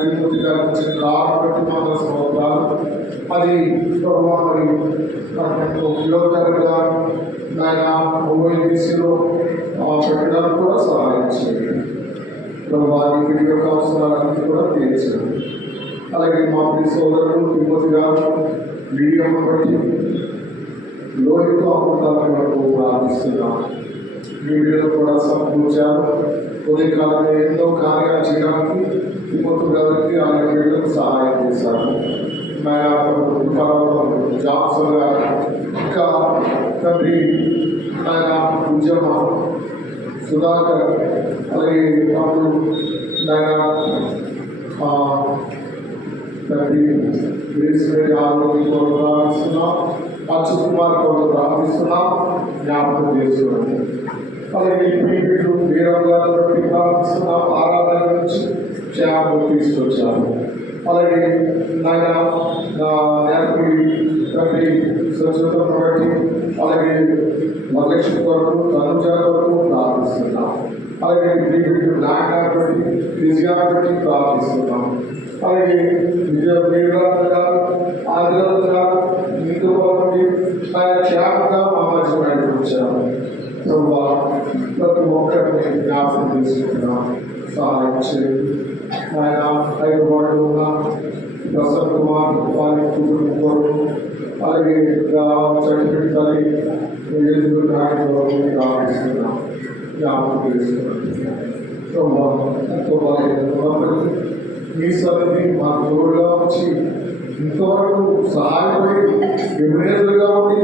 తిరుపతి గారికి వచ్చిన కాబట్టి మాత్రం స్తోత్రాలు. అది ప్రభావ మరి కిలోమీటర్గా నాయన ఓఎన్టీసీలో పెట్టడానికి కూడా సహాయం చేయండి. ప్రభావ వీటి యొక్క అవసరాలన్నీ కూడా తీర్చండి. అలాగే మా ప్రియ సోదరులు తిరుపతి గారు మీడియాను బట్టి లోయతో అమృతాన్ని వరకు ప్రార్థిస్తున్నాం. మీడియాలో కూడా సమకూర్చారు. ఉదయకాలంలో ఎన్నో కార్యాలు చేయడానికి తిరుపతి గారికి ఆయన వీళ్ళకు సహాయం చేశారు. జాబ్స్ ఇంకా తండ్రి ఆయన ఉద్యమ సుధాకర్ అలాగే అప్పుడు ఆయన తండ్రి ఆరోగ్యం కొరకు ప్రార్థిస్తున్నాం. అచ్యుకుమార్ కొరకు ప్రార్థిస్తున్నాం. జ్ఞాపకం చేస్తున్నాం. అలాగే వీళ్ళు వీరం గారు బట్టి ప్రార్థిస్తున్నాం. ఆరాధన నుంచి క్షేమం తీసుకొచ్చారు. అలాగే ఆయన తండ్రి స్వచ్ఛతను బట్టి అలాగే వరలక్ష్మి కొరకు తనుజ కొరకు ప్రార్థిస్తున్నాం. అలాగే వీళ్ళు నాయన బట్టి విజయ బట్టి ప్రార్థిస్తున్నాం. అలాగే విజయగా ఆంధ్రగా ఇందు నుండి ఆయన క్షేమంగా మా మధ్య నడిపించారు. ప్రతి ఒక్కరిని జ్ఞాపకం తీసుకుంటున్నాం. సహాయం చేయండి. ఆయన హైదరాబాద్ ఉన్న ప్రసన్న కుమార్ వారి కుటుంబం అలాగే చక్కటి తల్లి ప్రార్థిస్తున్నాం. జ్ఞాపకం తీసుకుంటున్నాం. మీ సన్నిధి మా తోడుగా వచ్చి ఇంతవరకు సహాయపడి విమేజులుగా ఉండి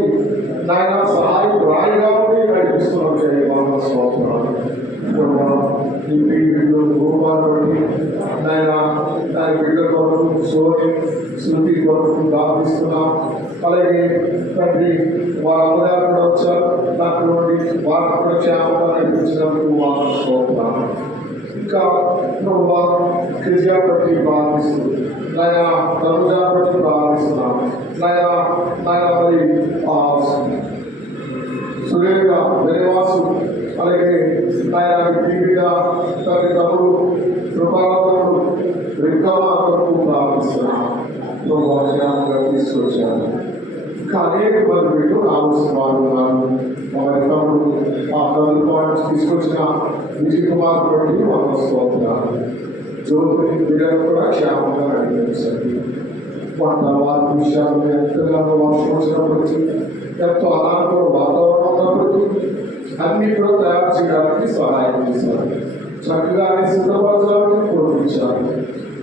నాయన సహాయకు రాయిగా ఉండి నడిపిస్తున్నాం. వాళ్ళ స్తోత్రాలు. ఈ వీళ్ళు గోపాలని నాయన దాని బిడ్డ కొరకు సోని శృతి కొరకు ప్రార్థిస్తున్నాం. అలాగే తండ్రి వాళ్ళందరూ కూడా వచ్చారు. నాకు నుండి వాళ్ళ కూడా క్షేమంగా నడిపించినందుకు వాళ్ళ స్తోత్రాలు. ఇంకా ప్రభు క్రిజా బట్టి ప్రార్థిస్తూ నాయన తనుజా బట్టి ప్రార్థిస్తున్నాను. నాయన మరి సురేఖ వెనివాసు అలాగే నాయన టీవీగా తల్లి తమ్ముడు కృపాలతోడు రికామా కొరకు ప్రార్థిస్తున్నాను. ప్రభావంగా తీసుకొచ్చాను. ఇంకా అనేక మంది వీళ్ళు రావాల్సిన వారు ఉన్నారు. మరి తమ్ముడు ఆ ప్రజల పాయింట్స్ తీసుకొచ్చిన విజయ్ కుమార్ బట్టి వాళ్ళ స్తోత్రాలు. జ్యోతిని బిడ్డలు కూడా క్షేమంగా నడిపించండి. వంట వారి విషయాలు ఎంతగానో వర్షం వచ్చినప్పటికీ ఎంతో అనానుకూల వాతావరణం ఉన్నప్పటికీ అన్ని కూడా తయారు చేయడానికి సహాయం చేశారు. చక్కగా అన్ని సిద్ధపరచడానికి ప్రోత్సహించారు.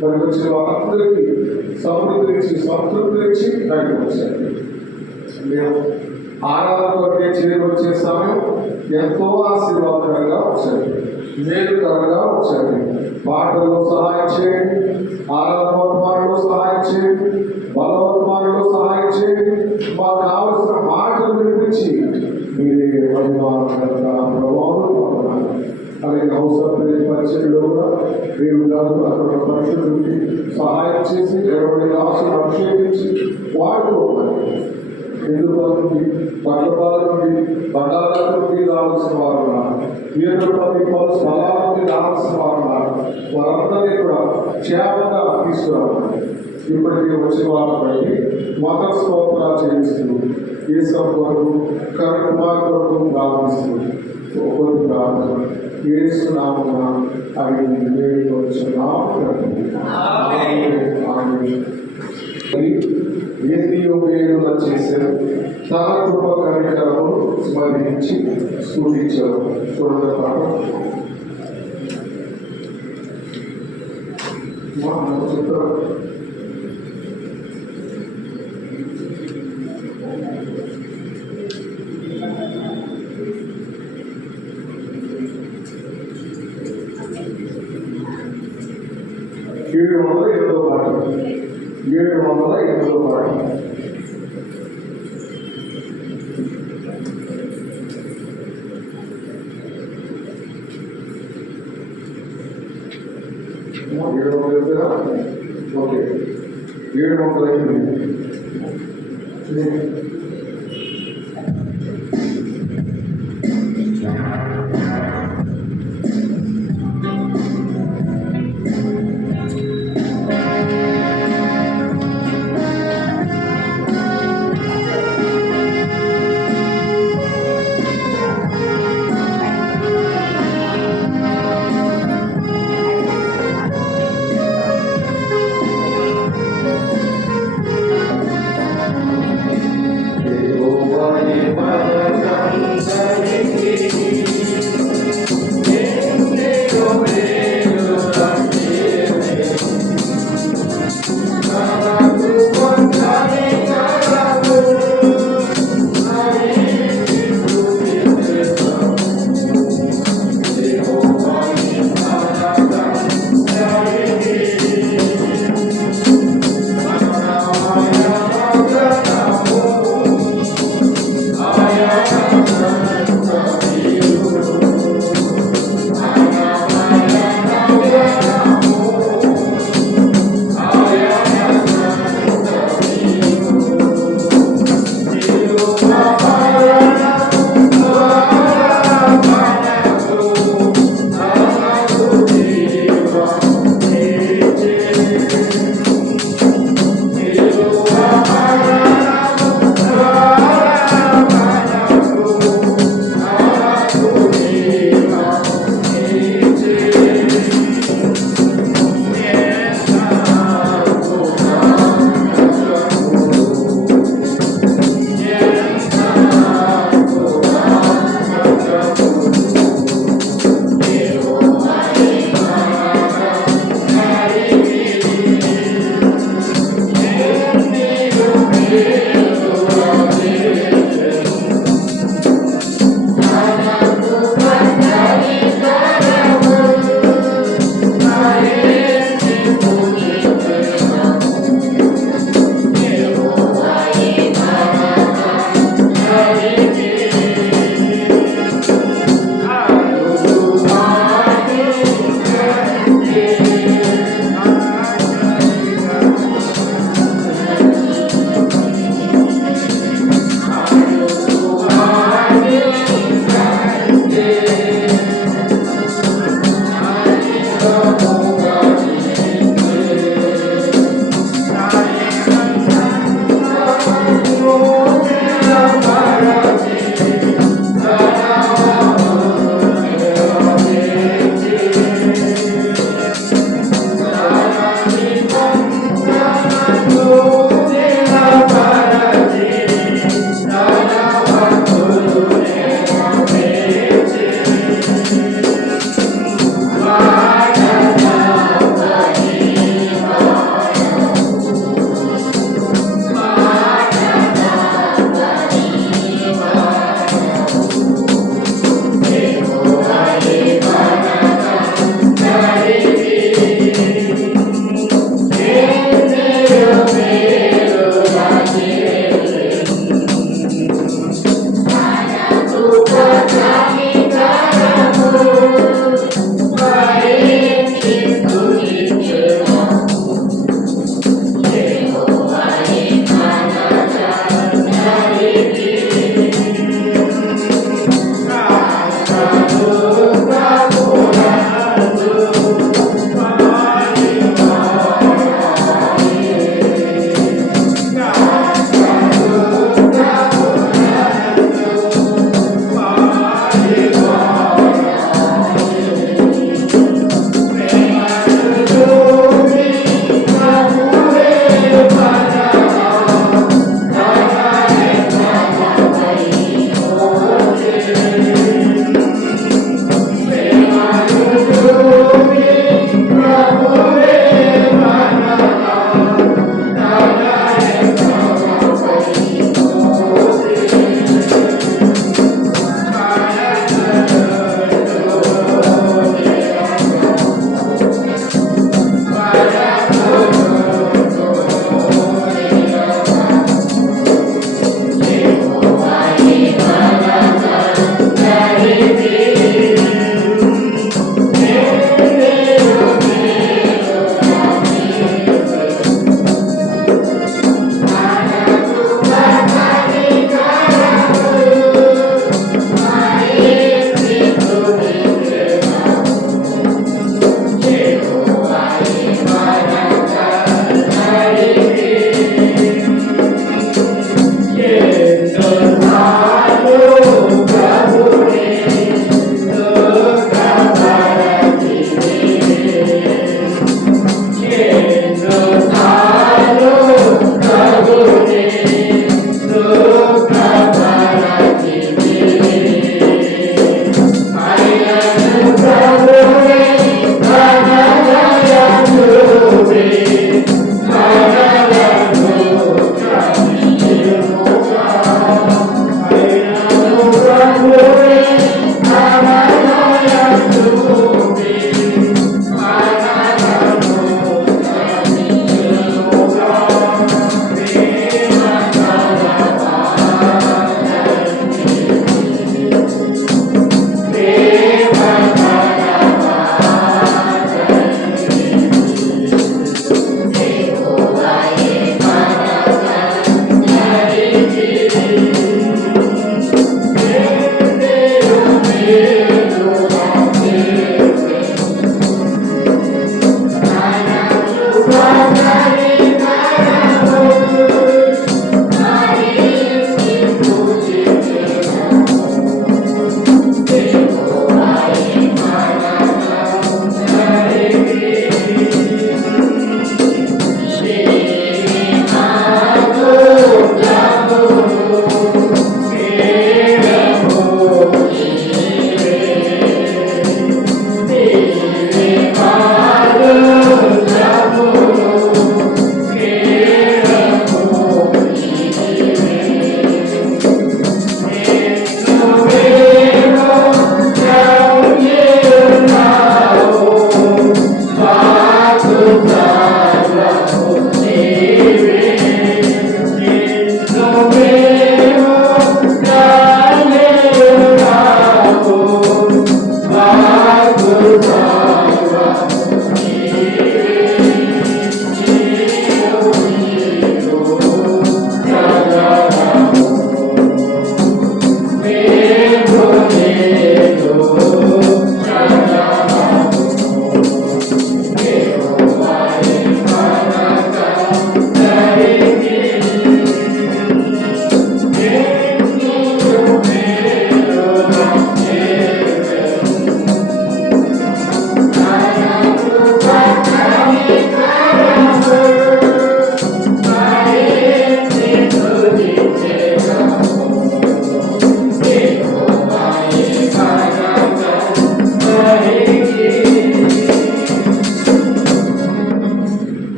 మరి వచ్చిన వారందరికీ సమృద్ధించి సంతృప్తించి నడిపించండి. మేము ఆరాధన కొరకే చేరువచ్చే సమయం ఎంతో ఆశీర్వాదకరంగా వచ్చాయి, మేలుకరంగా వచ్చాయి. పాటల్లో సహాయం చేయండి, ఆరాధనలో సహాయం చేయండి, బలవత్మానంలో సహాయం చేయండి. మాకు కావలసిన మాటలు వినిపించి మీరే ప్రభావం పొందాలి. అలాగే అవసరం పరిచయంలో కూడా దేవుడు కాదు అక్కడ పరిశుద్ధుడికి సహాయం చేసి 20 రాసులు అభిషేకించి వాడుకోవాలి. ఎందుకు పట్లపాల నుండి బండాల నుండి రావాల్సిన వారు ఉన్నారు. 7 స్థలాల నుండి రావాల్సిన వారు ఉన్నారు. వారందరినీ కూడా క్షేమంగా తీసుకురావాలి. ఇప్పటికీ వచ్చిన వారిని బట్టి మత స్తోత్రాలు చేయిస్తూ ఏసం కొరకు కుమార్ కొరకు ప్రార్థిస్తూ ఒక్కొక్క ప్రార్థన ఏసునామమున అవి వేదియోగేయుల చేశారు. తన కృప కనికరము స్మరించి స్తుతించారు. చూడండి పాఠం చెప్తారు. ఏడు వందల ఎనిమిదో పాఠం. ఓకే, 708.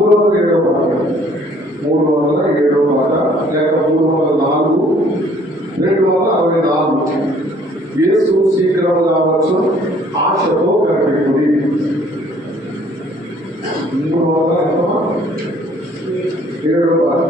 307వ పాట, 307వ పాట లేక 304, 264. యేసు శీఘ్రము కావచ్చు, ఆశతో కనిపెట్టుడి. 307వ పాట.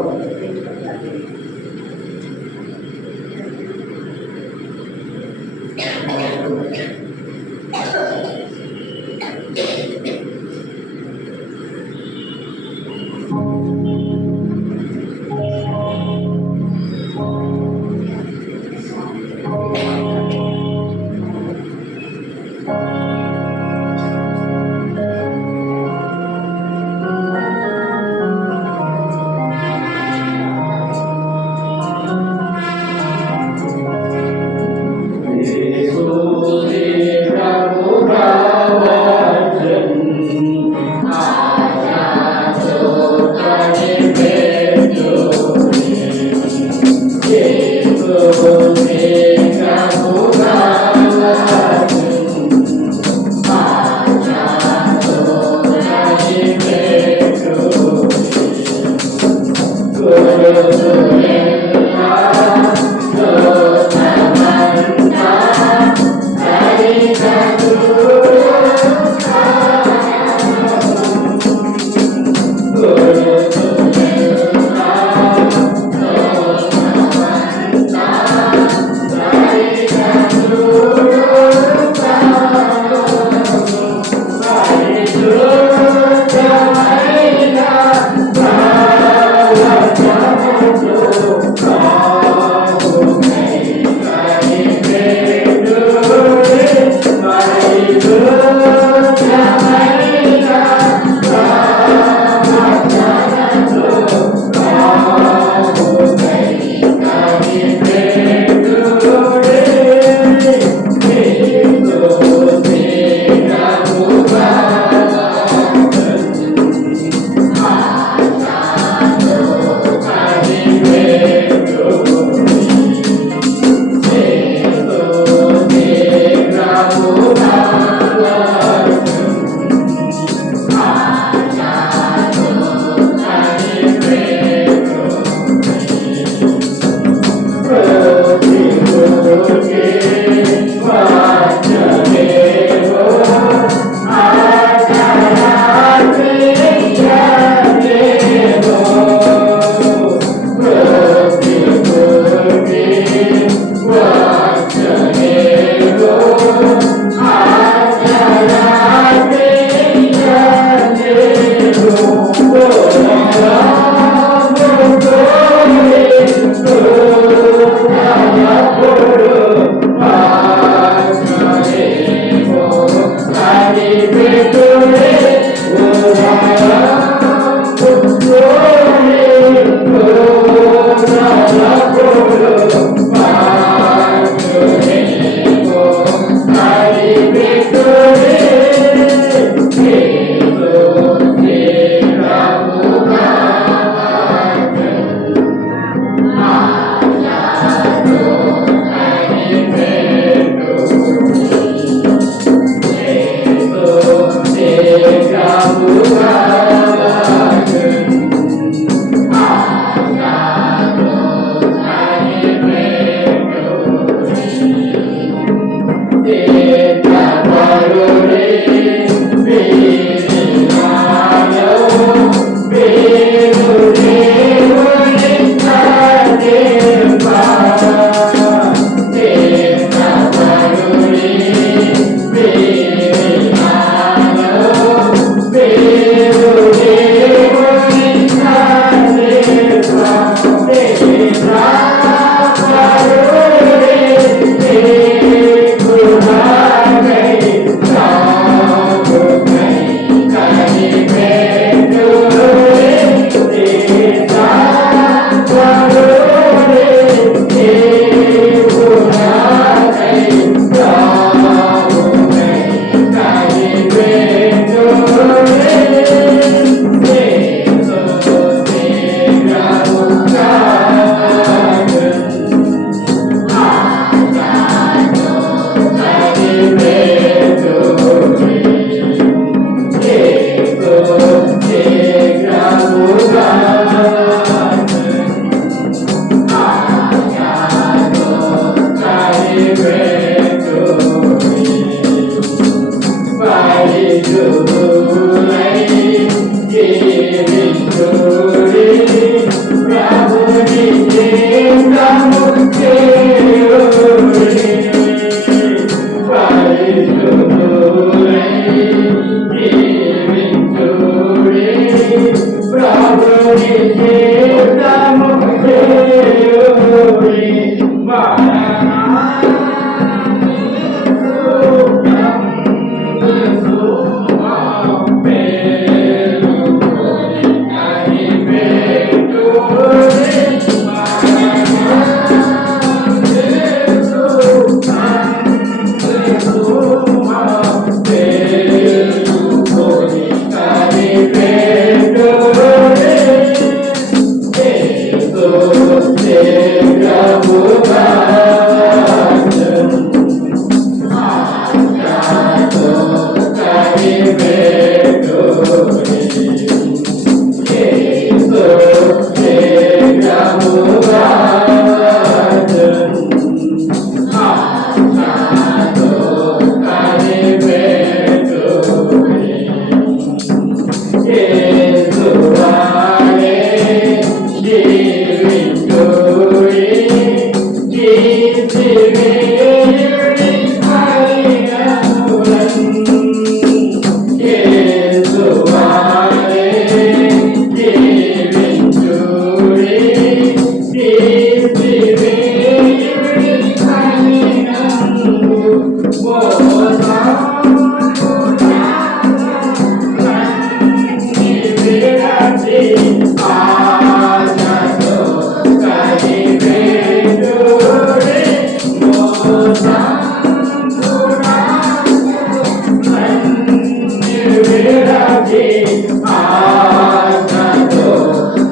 ఆత్మతో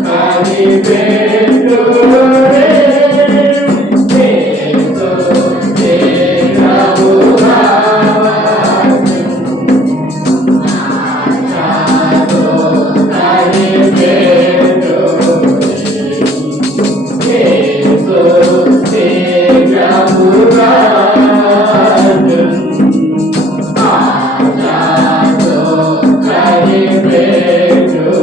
కనిపెట్టురే యేసు శీఘ్రముగా ఆత్మతో కనిపెట్టురే యేసు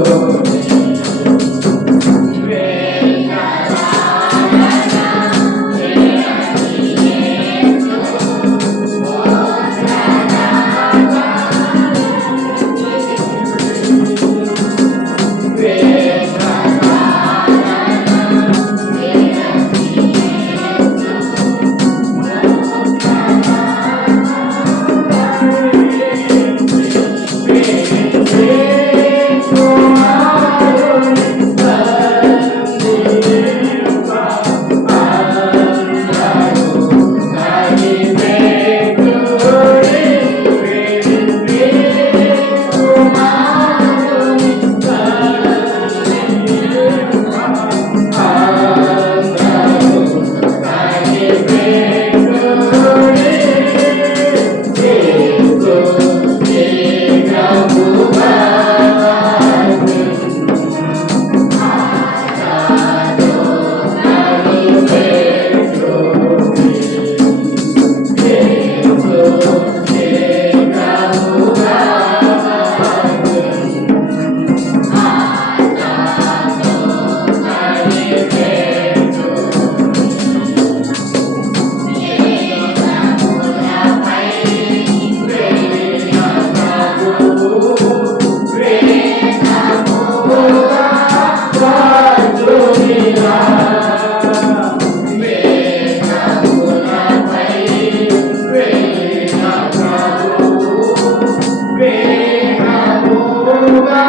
శీఘ్రముగా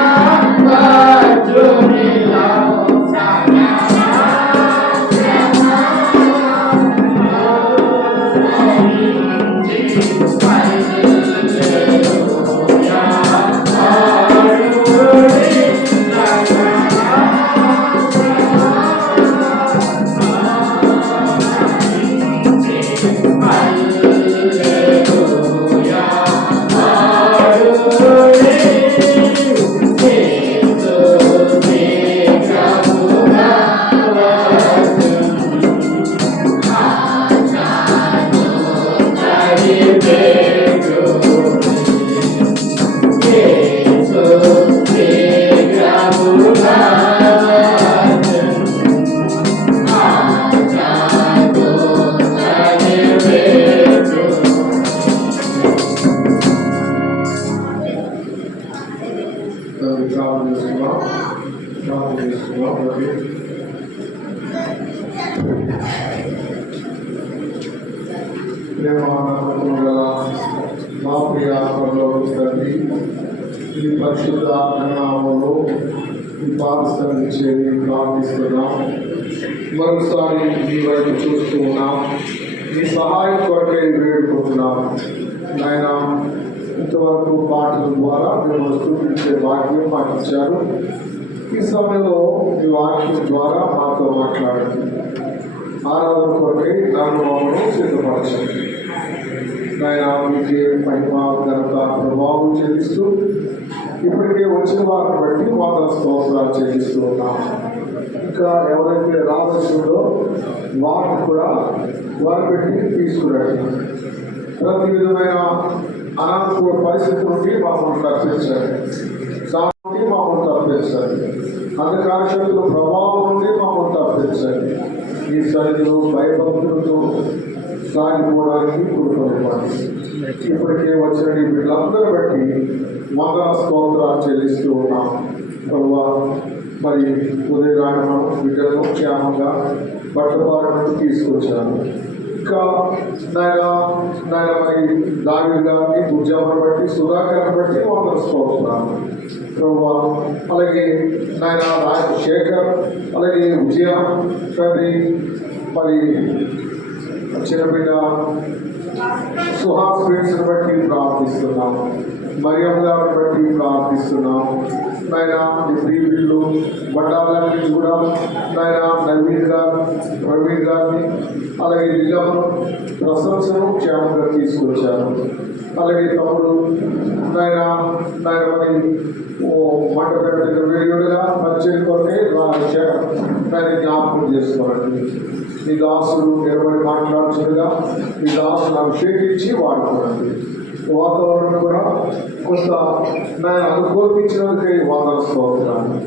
మా ప్రియ తండ్రి, ఈ పరిశుద్ధ నామములో ఈ పాదస్థాన్ని చేరి ప్రార్థిస్తున్నాం. మరోసారి మీ వైపు చూస్తూ ఉన్నాం. మీ సహాయం కొరకై వేడుకుంటున్నాం. నాయన, ఇంతవరకు పాటల ద్వారా మేము స్తుతించే భాగ్యం మాకు ఇచ్చారు. ఈ సమయంలో మీ వాక్యం ద్వారా మాతో మాట్లాడండి. ఆరాధన కొరకై దాని మమ్మల్ని సిద్ధపరచండి. నాయన, మీకే మహిమ ఘనత ప్రభావం చెల్లిస్తూ ఇప్పటికే వచ్చిన వారిని బట్టి మాత్రం స్తోత్రాలు చెల్లిస్తూ ఉన్నాం. ఇంకా ఎవరైతే రావచ్చుందో వారిని కూడా వారి పెట్టి తీసుకురండి. ప్రతి విధమైన అనానుకూల పరిస్థితి నుండి మమ్మల్ని తప్పించండి. సాగుని మమ్మల్ని తప్పించండి. అంధకార శక్తుల ప్రభావం నుండి మమ్మల్ని తప్పించండి. ఈ సన్నిధిలో భయభక్తులతో సాగిపోవడానికి కూడుకోవాలి. ఇప్పటికే వచ్చిన వీళ్ళందరూ బట్టి వందన స్తోత్రాలు చెల్లిస్తూ ఉన్నాం. ప్రభువా, మరి ఉదయగానం బిడ్డలను క్షేమంగా బట్టపాడు నుండి తీసుకొచ్చాను. ఇంకా నాయన మరి దావి గారిని పూజామని బట్టి సుధాకర్ని బట్టి వందన స్తోత్రాలు ప్రభువా. అలాగే నాయన రాజశేఖర్, అలాగే విజయ తండ్రి, మరి చిన్నబిడ్డ సుహాస్ ఫ్రెండ్స్ని బట్టి ప్రార్థిస్తున్నాము. మరియమ్మ గారిని బట్టి ప్రార్థిస్తున్నాం. నాయన నీ ప్రియులు బండాలని కూడా నాయన ప్రవీణ్ గారిని అలాగే లీలమ్మను ప్రశంసను క్షేమంగా తీసుకొచ్చారు. అలాగే తమ్ముడు నాయన మరి మంట పెట్టిన వేడిగా పరిచయం కొరకే దాన్ని జ్ఞాపకం చేసుకోవాలండి. మీ దాసులు నిలబడి మాట్లాడుతుండగా మీ దాసును అభిషేకించి వాడుకోనండి. వాతావరణం కూడా కొంత నేను అనుకోపించినందుకే వాదన స్తోత్రాన్ని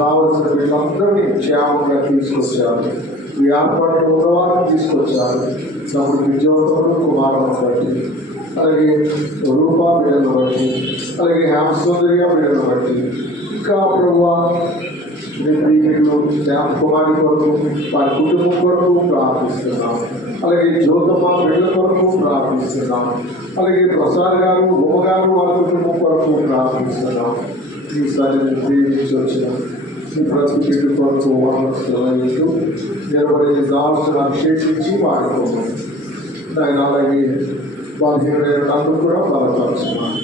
రావాల్సిన వీళ్ళందరినీ క్షేమంగా తీసుకొచ్చారు. ఈ ఏర్పాట్లు ఉన్నవారిని తీసుకొచ్చారు. తప్పుడు విజయవంతుడు కుమారులను బట్టి అలాగే రూపా బిడ్డలను బట్టి అలాగే హ్యామసౌందర్య బిడ్డలను బట్టి ఇంకా ప్రభువా ప్రియులు కుమారి కొరకు వారి కుటుంబం కొరకు ప్రార్థిస్తున్నాం. అలాగే జ్యోతమ్మ బిడ్డల కొరకు ప్రార్థిస్తున్నాం. అలాగే ప్రసాద్ గారు బొమ్మగారు వారి కుటుంబం కొరకు ప్రార్థిస్తున్నాం. ఈ సరిని ప్రేమించి వచ్చిన ఈ ప్రతి బిడ్డ కొరకు వర్ణిస్తూ నిలబడి దాసును అభిషేకించి వాడుకోమని ఆయన అలాగే వారి నన్ను కూడా బలపరుచున్నాను.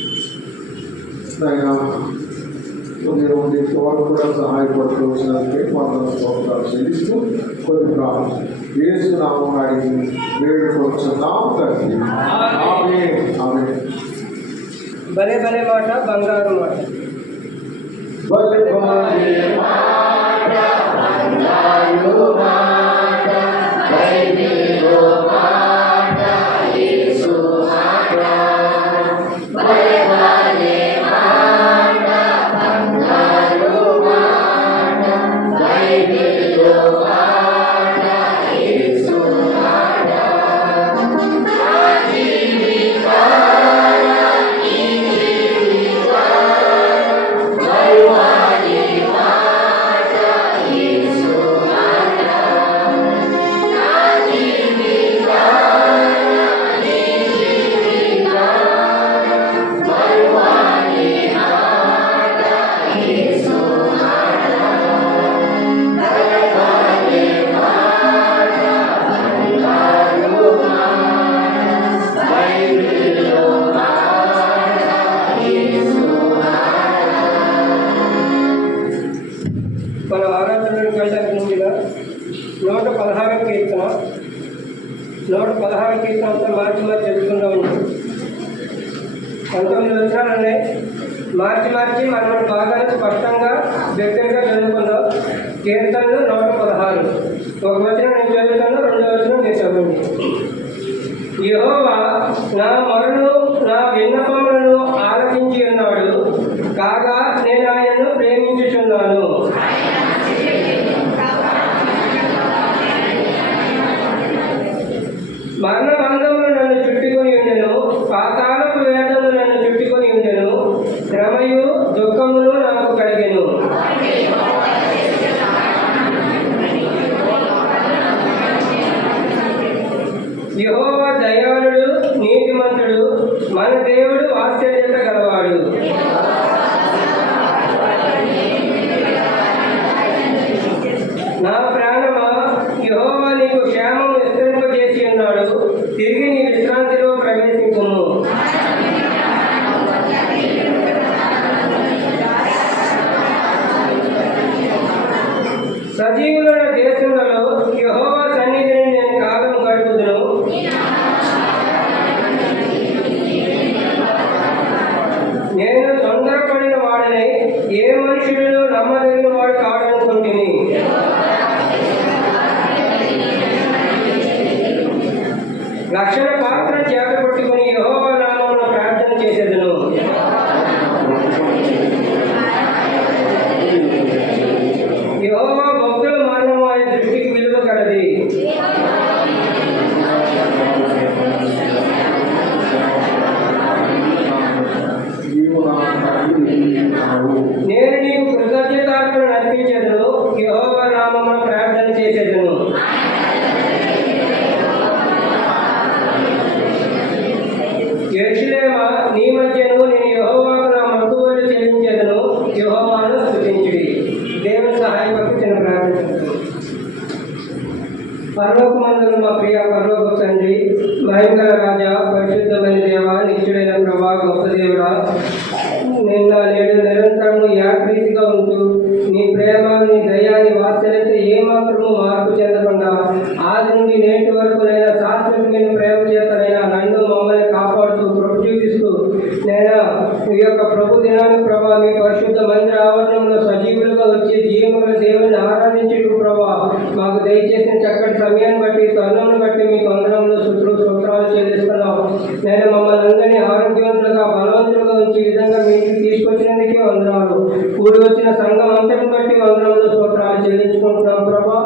ఆయన వారు కూడా సహాయపడుతూ వచ్చినందుకే వందన స్తోత్రాలు చెల్లిస్తూ కొన్ని ప్రార్థన యేసునామం అడిగి వేడుకొచ్చున్నాం తండ్రి. ఆమేన్. ఆమేన్. భలే భలే మాట బంగారు మాట. భలే భలే మాట బంగారు మాట బైబిలు మాట యేసు మాట. భలే భలే మాట బంగారు మాట బైబిలు మాట యేసు మాట. మన ఆరాధనలు గంటకు ముందుగా 116 కీర్తన 116 కీర్తనతో మార్చి తెలుసుకుంటూ ఉన్నాం. 19 వచనాలనే మార్చి మనం బాగా స్పష్టంగా దగ్గరగా చదువుకుందాం. కీర్తనలు 116. ఒక వచనం నేను చదువుతాను, 2వ వచనం నేను చదవండి. యెహోవా నా మొరను నా విన్నపములను ఆలకించి ఉన్నాడు, కాగా నేను ఆయనను ప్రేమించుచున్నాను. మరణ బంధములు నన్ను చుట్టుకొని ఉండెను, పాతాళపు వేదములు నన్ను చుట్టుకొని ఉండెను, శ్రమయు దుఃఖములు నాకు కలిగెను. యెహోవా దయాళుడు నీతిమంతుడు, మన దేవుడు వాత్సల్యత గలవాడు. నా ప్రాణమా, యెహోవా నీకు క్షేమం విస్తరింపజేసి ఉన్నాడు, తిరిగి నీ విశ్రాంతిలో ప్రవేశించుము. సజీవుల దేశంలో యెహోవా సన్నిధిని నేను కాలం గడుపుదును. నేను తొందరపడిన వాడనై ఏ మనుషులను నమ్మదగిన వాడు కాడనుకుంటుని. రక్షణ పాత్ర చేత పట్టుకుని యెహోవా నామమున ప్రార్థన చేసేదను. యెహోవా భక్తుల మరణము ఆయన దృష్టికి విలువ కలది. నేను నీకు కృతజ్ఞతార్పణ అర్పించెదను, యెహోవా నామమున ప్రార్థన చేసేదను. యెరూషలేమా, నీ మధ్యను నేను యెహోవాకు నా మొక్కుబడులు చెల్లించెదను, యెహోవాను స్తుతించుడి. దేవుని సహాయపడి చిన్న ప్రార్థిస్తున్నాను. పరలోకమందున మా ప్రియ పరలోక తండ్రి, మహిమగల రాజా, పరిశుద్ధమైన దేవ, నిత్యుడైన ప్రభా, గొప్ప దేవుడ, దేవుడా, నిన్న నేడు నిరంతరము ఏకరీతిగా ఉంటూ నీ ప్రేమ, నీ దయాన్ని, వాత్సల్యత ఏమాత్రము మార్పు చెందకుండా ఆది నుండి నేటి వరకు నేను శాశ్వతమైన ప్రేమ చేతనైనా నన్ను మమ్మల్ని కాపాడుతూ కృప చూపిస్తూ నేను ఈ యొక్క ప్రభు దినాన్ని ప్రభా మీ పరిశుద్ధ మందిర ఆవరణంలో సజీవులుగా వచ్చి జీవముల దేవుని ఆరాధించుటకు ప్రభా మాకు దయచేసిన చక్కటి సమయాన్ని బట్టి తరుణంను బట్టి మీకు వందనములు స్తోత్రాలు చెల్లిస్తున్నాం. నేను మమ్మల్ని అందరినీ ఆరోగ్యవంతులుగా బలవంతులుగా ఉంచి ఈ విధంగా మీ ఇంటికి తీసుకొచ్చినందుకే వందనాలు. కూడి వచ్చిన సంఘం అంతటిని బట్టి వందనములు స్తోత్రాలు చెల్లించుకుంటున్నాం ప్రభా.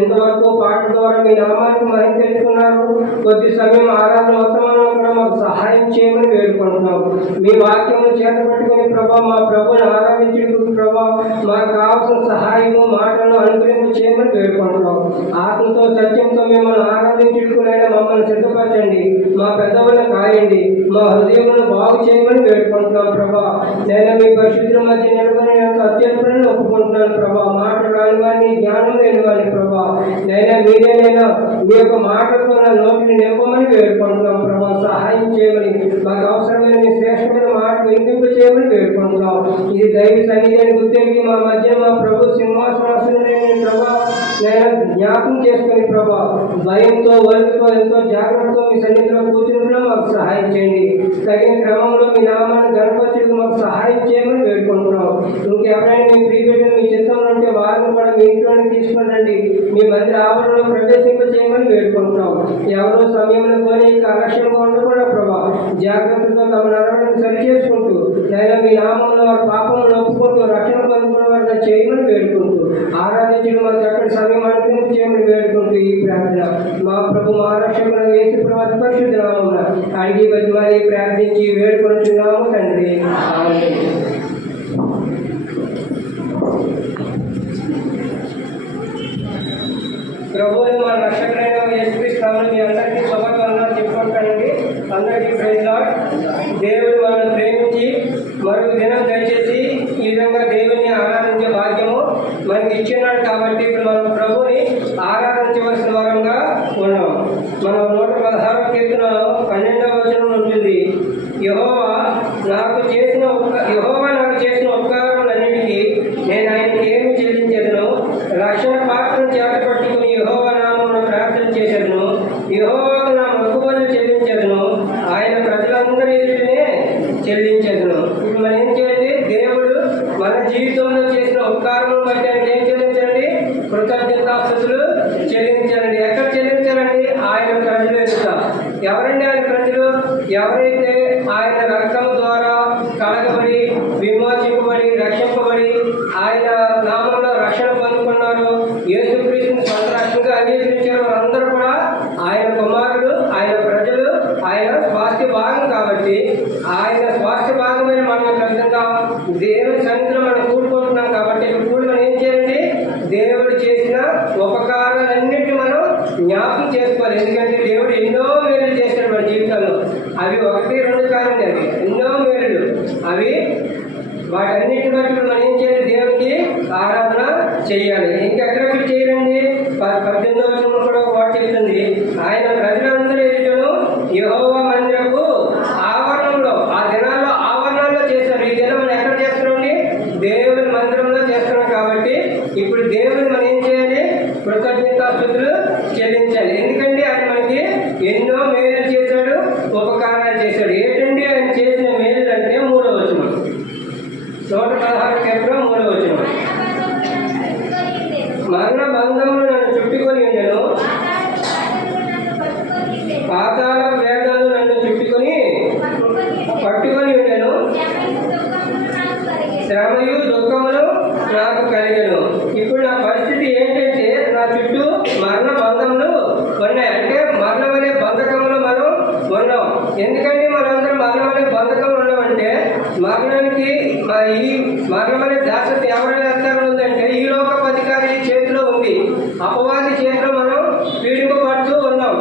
ఎంతవరకు పాట ద్వారా మీ నామానికి మహిమ తెలుసుకున్నారు. కొద్ది సమయం ఆరాధన వర్తమానంలో కూడా మాకు సహాయం చేయమని వేడుకుంటున్నాం. మీ వాక్యమును చేత పట్టుకుని ప్రభా మా ప్రభుని ఆరాధించుటకు ప్రభా మాకు కావాల్సిన సహాయము మాటలను అనుగ్రహించి చేయమని వేడుకుంటున్నాం. ఆత్మతో సత్యంతో మిమ్మల్ని ఆరాధించుటకునైనా మమ్మల్ని సిద్ధపరచండి. మా పెద్దవాళ్ళని కాయండి. మా హృదయములను బాగు చేయమని వేడుకుంటున్నాం ప్రభా. నేను మీ పరిశుద్ధుల మధ్య నిలబడి అత్యల్పని ఒప్పుకుంటున్నాను ప్రభా. మాట రాని వాడిని, జ్ఞానం లేని వాడిని ప్రభా. మీరేనైనా మీ యొక్క మాటలతో నా నోటిని నింపమని వేడుకుంటున్నాం ప్రభా. సహాయం చేయమని, మాకు అవసరమైన మీ శ్రేష్టమైన మాట వినిపింపు చేయమని వేడుకుంటున్నాం. ఇది దైవ సన్నిధిని గుర్తించి మా మధ్య మా ప్రభు సింహాసనాసుని ప్రభా నేను జ్ఞాపకం చేసుకుని ప్రభా భయంతో వణుకుతో ఎంతో జాగ్రత్తతో మీ సన్నిధిలో కూర్చున్నట్లు మాకు సహాయం చేయండి. తగిన క్రమంలో మీ నామాన్ని గణపరచుటకు మాకు సహాయం చేయమని వేడుకుంటున్నాం. ఇంకెవరైనా మీ ప్రియబిడ్డలు మీ చిత్తంలో ఉంటే వారిని కూడా మీ ఇంట్లోనే తీసుకుని మీ మందిర ఆవరణలో ప్రవేశింప చేయమని వేడుకుంటున్నాం. ఎవరో సమయంలో కొని అలక్ష్యంగా ఉండకుండా ప్రభా జాగ్రత్తతో తమ నడవడిని సరిచేసుకుంటూ లేదా మీ నామంలో వారి పాపములను ఒప్పుకుంటూ రక్షణ పొందుకున్న వారిగా చేయమని వేడుకుంటూ ఆరాధించడం మా చక్కటి సమయం అనుకుని చేయమని వేడుకుంటూ ఈ ప్రార్థన మా ప్రభు మహారక్షకుడు యేసు ప్రభువు పరిశుద్ధ నామమున అడిగి బతిమాలి ప్రార్థించి వేడుకొనుచున్నాము తండ్రి. ఆమేన్. ప్రభువుని మా రక్షకుడైన యేసుక్రీస్తు మీ అందరికీ శుభవందనాలు చెప్పుకుంటానండి. అందరికీ ప్రైజ్ లార్డ్. దేవుడు మనల్ని ప్రేమించి మరొక దినం దయచేసి ఈ విధంగా దేవుని ఆరాధించే భాగ్యము మనకి ఇచ్చినాడు కాబట్టి ఇప్పుడు మనం ప్రభుని ఆరాధించవలసిన వారంగా ఉన్నాం. మనం 116వ కీర్తన 12వ వచనం ఉంటుంది. యెహోవా నాకు చేసిన ఉపకారములన్నిటికీ నేను ఆయనకి ఏమి చెల్లించేదను. రక్షణ పాత్రను చేతపట్టుకుని యెహోవా నామమున ప్రార్థన చేసేదను. యెహోవాకు నా మొక్కుబడులు చెల్లించేదను. ఆయన ప్రజలందరి ఎదుటనే చెల్లించేదను. ఇప్పుడు మనం ఏం చేయాలి? దేవుడు మన జీవితంలో చేసిన ఉపకారములను బట్టి ఆయనకి ఏం చెల్లించండి? కృతజ్ఞతాస్తుతులు చెల్లించాలండి. ఎక్కడ చెల్లించాలండి? ఆయన ప్రజలు ఎదుట. ఎవరండి ఆయన ప్రజలు? ఎవరైతే ఆయన రక్తం ద్వారా కడగబడి విమోచింపబడి రక్షింపబడి ఆయన నామంలో రక్షణ పొందుకున్నారో, యేసుక్రీస్తుని సొంత రక్షణగా అంగీకరించారు, వారందరూ కూడా ఆయన కుమారుడు, ఆయన ప్రజలు, ఆయన స్వాస్థ్య భాగం. కాబట్టి ఆయన స్వాస్థ్య భాగమైన మనం ఖచ్చితంగా దేవుని సన్నిధిలో మనం కూడుకుంటున్నాం. కాబట్టి ఇప్పుడు కూడి మనం ఏం చేయండి? దేవుడు చేసిన ఉపకారాలన్నింటినీ మనం జ్ఞాపకం చేసుకోవాలి. ఎందుకంటే దేవుడు ఎన్నో మేలు చేశాడు మన జీవితంలో. అవి 1, 2 కాదండి, అవి ఎన్నో మేలులు. అవి వాటన్నిటిని బట్టి మనం ఏం చేయాలి? దేవునికి ఆరాధన చేయాలి. ఇంకెక్కడెక్కడ చేయాలండి? 18వ వచనంలో కూడా ఒక మాట చెప్తుంది. ఆయన ప్రజలందరూ ఎదుటను యెహోవా మందిరపు ఆవరణంలో, ఆ దినాల్లో ఆవరణంలో చేశారు. ఈ దినం మనం ఎక్కడ చేస్తున్నామండి? దేవుని మందిరంలో చేస్తున్నాం. కాబట్టి ఇప్పుడు దేవుని మనం ఏం చేయాలి? కృతజ్ఞతాస్తుతులు చెల్లించాలి. ఎందుకంటే ఆయన మనకి ఎన్నో మేలు చేశాడు, ఉపకారాలు చేశాడు. ఏంటండి ఆయన చేసిన మేలు అంటే 3వ వచనం, 116 కీర్తన 3వ వచనం. మరణ బంధములు నన్ను చుట్టుకొని ఉండెను, పాతాళ వేదనలు నన్ను చుట్టుకొని పట్టుకొని ఉండెను, శ్రమయు దుఃఖములు నాకు కలిగెను. ఇప్పుడు నా పరిస్థితి ఏంటంటే నా చుట్టూ మరణ బంధములు ఉన్నాయి. అంటే మరణం అనే బంధకంలో మనం ఉన్నాం. ఎందుకంటే మనందరం మరణం అనే బంధకంలో ఉన్నామంటే మరణానికి ఈ మరణం అనే దాసత ఎవరి అర్థంలో ఉందంటే ఈ లోకపు అధికారి చేతిలో ఉంది. అపవాది చేతిలో మనం పీడింపబడుతూ ఉన్నాం.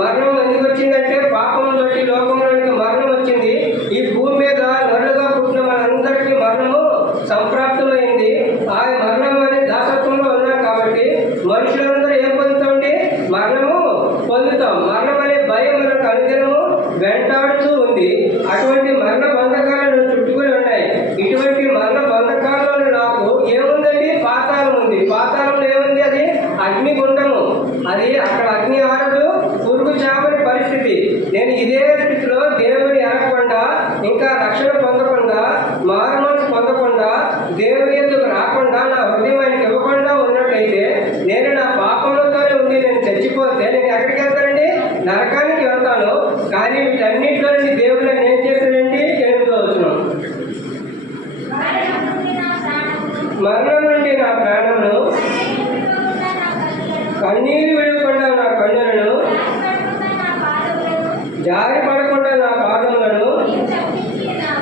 మరణం ఎందుకు వచ్చిందంటే పాపంలో లోకంలోనికి మరణం వచ్చింది. ఈ భూమి మీద నరులుగా పుట్టిన మనందరికీ మరణము సంప్రాప్తమైంది. ఆ మరణం అనే దాసత్వంలో ఉన్నాం. కాబట్టి మనుషులందరూ ఏం పొందుతామండి? మరణము పొందుతాం. మరణం అనే భయం మనకు అనుదినము వెంటాడుతూ ఉంది. అటువంటి మరణ బంధకాల కానీ వీటన్నిటిలో నుండి దేవుడు నన్ను ఏం చేశాడండి? 8వ వచనం, మరణం నుండి నా ప్రాణమును, కన్నీరు విడవకుండా నా కన్నులను, జారి పడకుండా నా పాదములను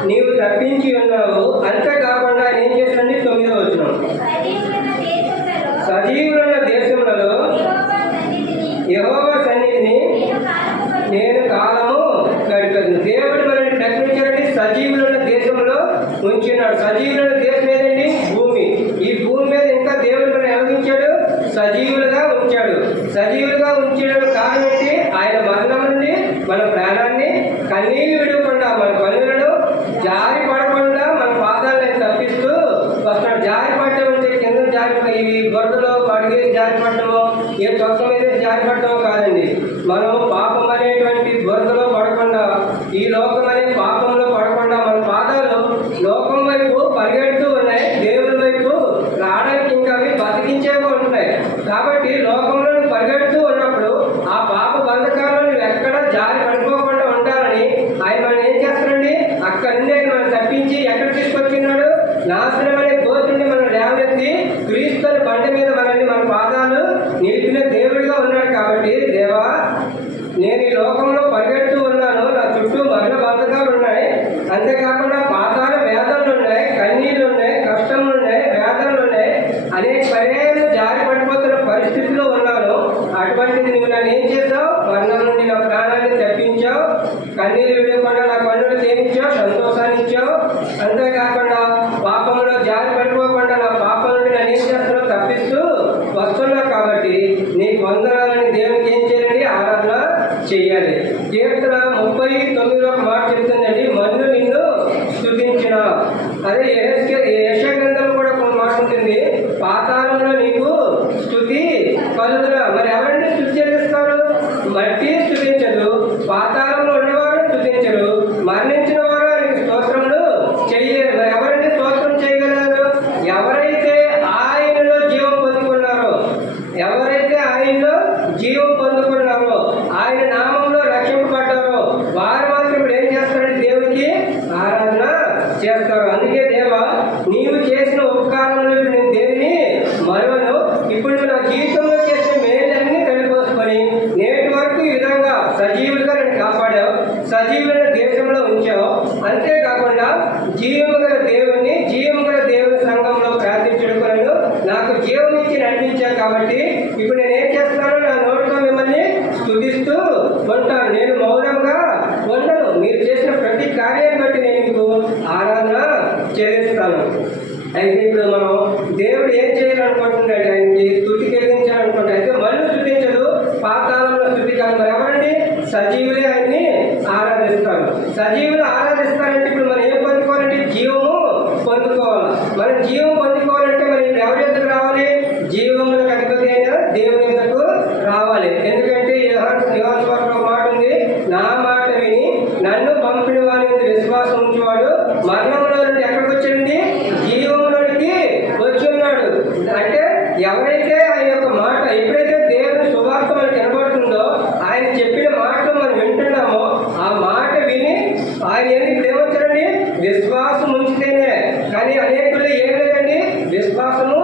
నీవు తప్పించి ఉన్నావు. అంతేకాకుండా ఆయన ఏం చేశాడండి? 9వ వచనం, సజీవుల దేశములలో యెహోవా సన్నిధిని నేను కాలము గడిపాను. దేవుడు మనల్ని ప్రకటించాడండి, సజీవుల దేశంలో ఉంచున్నాడు. సజీవుల దేశం ఏదండి? భూమి. ఈ భూమి మీద ఇంకా దేవుడు మనం ఎలా ఉంచాడు? సజీవులుగా ఉంచాడు. సజీవులుగా ఉంచడం కారణం ఏంటి? ఆయన మరణం నుండి మన ప్రాణాన్ని, కన్నీరు విడవకుండా మన కన్నులను, జారి పడకుండా మన పాదాలను తప్పిస్తూ వస్తున్నాడు. జారి పడటం అంటే కింద జారి, ఇవి బొరదలో అడిగే జారి పడటమో, ఏ తొక్క మీద జారి పడటమో కాదండి. మనం పాపం అనేటువంటి బురదలో పడకుండా, ఈ లోకం అనే పాపంలో పడకుండా మన పాదాలు లోకం వైపు పరిగెడుతూ ఉన్నాయి, దేవుని వైపు రావడానికి ఇంకా అవి బతికించేవి ఉంటున్నాయి. కాబట్టి లోకంలో పరిగెడుతూ ఉన్నప్పుడు ఆ పాప బంధకాలను నువ్వు ఎక్కడ జారి పడిపోకుండా ఉండాలని ఆయన మనం ఏం చేస్తాడండి? అక్కడి నుండి ఆయన మనం తప్పించి ఎక్కడ తీసుకొచ్చినాడు? నాశనం అనే గోతుని మనం లేవనెత్తి క్రీస్తుని బండ మీద మనల్ని మన పాదాలు నిలిపిన దేవుడిగా ఉన్నాడు. కాబట్టి దేవా, నేను ఈ లోకంలో పరిగెడుతూ ఉన్నాను, నా చుట్టూ మరణ బంధకాలు ఉన్నాయి, అంతేకాకుండా పాతాల వేదనలు ఉన్నాయి, కన్నీళ్ళు ఉన్నాయి, కష్టములు ఉన్నాయి, వేదనలు ఉన్నాయి, అనేక పర్యాయాలు జారి పడిపోతున్న పరిస్థితిలో ఉన్నాను. అటువంటిది నువ్వు నన్ను ఏం చేసావు? మరణం నుండి నా ప్రాణాన్ని తప్పించావు, కన్నీళ్ళు విడవకుండా నా కన్నులు తేనిచ్చావు, సంతోషాన్ని ఇచ్చావు. అంతేకాకుండా పాపంలో జారి పడిపోకుండా నా పాపం నుండి నన్ను ఏం చేస్తున్నావు? తప్పిస్తూ వస్తున్నావు. కాబట్టి నీకు వందనాలని దేవునికి ఏం చేయాలి? ఆరాధన చెయ్యాలి. కీర్తన 39లో ఒక మాట చెప్తుందండి, మన్ను నిన్ను స్తుతించిన. అదే యెషయా గ్రంథంలో కూడా ఒక మాట ఉంటుంది, పాతాళంలో నీకు స్తుతి కలుగురా. మరి ఎవరంటే స్తుతి చెల్లిస్తారు? మట్టి స్తుతించదు, పాతాళంలో ఉన్నవారు స్తుతించరు, మరణించిన వారు ఆయనకి స్తోత్రములు చెయ్యరు. మరి ఎవరంటే స్తోత్రం చేయగలరు? ఎవరైతే ఆయనలో జీవం పొందుకున్నారో, ఎవరైతే ఆయనలో జీవం పొందుకున్నారో, ఆయన నామంలో రక్షింపబడ్డారో వారు మాత్రం ఇప్పుడు ఏం చేస్తారంటే దేవునికి ఆరాధన చేస్తారు. అందుకే దేవా, నీవు చేసిన ఉపకారంలో నేను దేవుని మరువను. ఇప్పుడు నా జీవితంలో చేసిన మేలన్నీ కలిపోసుకొని నేటి వరకు ఈ విధంగా సజీవులుగా నేను కాపాడావు, సజీవులైన దేశంలో ఉంచావు. అంతేకాకుండా జీవము గల దేవుణ్ణి, జీవము గల దేవుని సంఘంలో ప్రార్థించడం కొరకు నాకు జీవం ఇచ్చి నడిపించావు. కాబట్టి ఇప్పుడు నేను ఏం చేస్తాను? నా నోటితో మిమ్మల్ని స్తుతిస్తూ ఉంటాను, నేను మౌనంగా ఉండను. మీరు చేసిన ప్రతి కార్యాన్ని బట్టి నేను మీకు ఆరాధన చెల్లిస్తాను. అయితే ఇప్పుడు మనం దేవుడు ఏం చేయాలనుకుంటున్నాడు? ఆయనకి స్తుతి కలిగించాలనుకుంటే అయితే మళ్ళీ స్తుతించదు, పాతాళంలో స్తుతి కాదు. మరి ఎవరండి? సజీవులే ఆయన్ని ఆరాధిస్తారు. సజీవులు ఆరాధిస్తారంటే ఇప్పుడు మనం ఏం పొందుకోవాలంటే జీవము పొందుకోవాలి. మనం జీవం పొందుకోవాలంటే మరి ఎవరి యొద్దకు రావాలి? జీవములకు అధిపతి అయిన దేవుని యొద్దకు రావాలి. ఎందుకంటే యోహాను సువార్తలో మాట ఉంది, నా మాట విని నన్ను పంపిన వారి మీద విశ్వాసం ఉంచేవాడు మరణంలో నుండి ఎక్కడికి వచ్చాడండి? జీవంలోనికి వచ్చి ఉన్నాడు. అంటే ఎవరైతే ఆయన యొక్క మాట, ఎప్పుడైతే దేవుని సువార్త మనకు వినబడుతుందో, ఆయన చెప్పిన మాటలు మనం వింటున్నామో, ఆ మాట విని ఆయన ఎందుకు ఏమొచ్చారండి? విశ్వాసం ఉంచితేనే. కానీ అనేకులు ఏం లేదండి, విశ్వాసము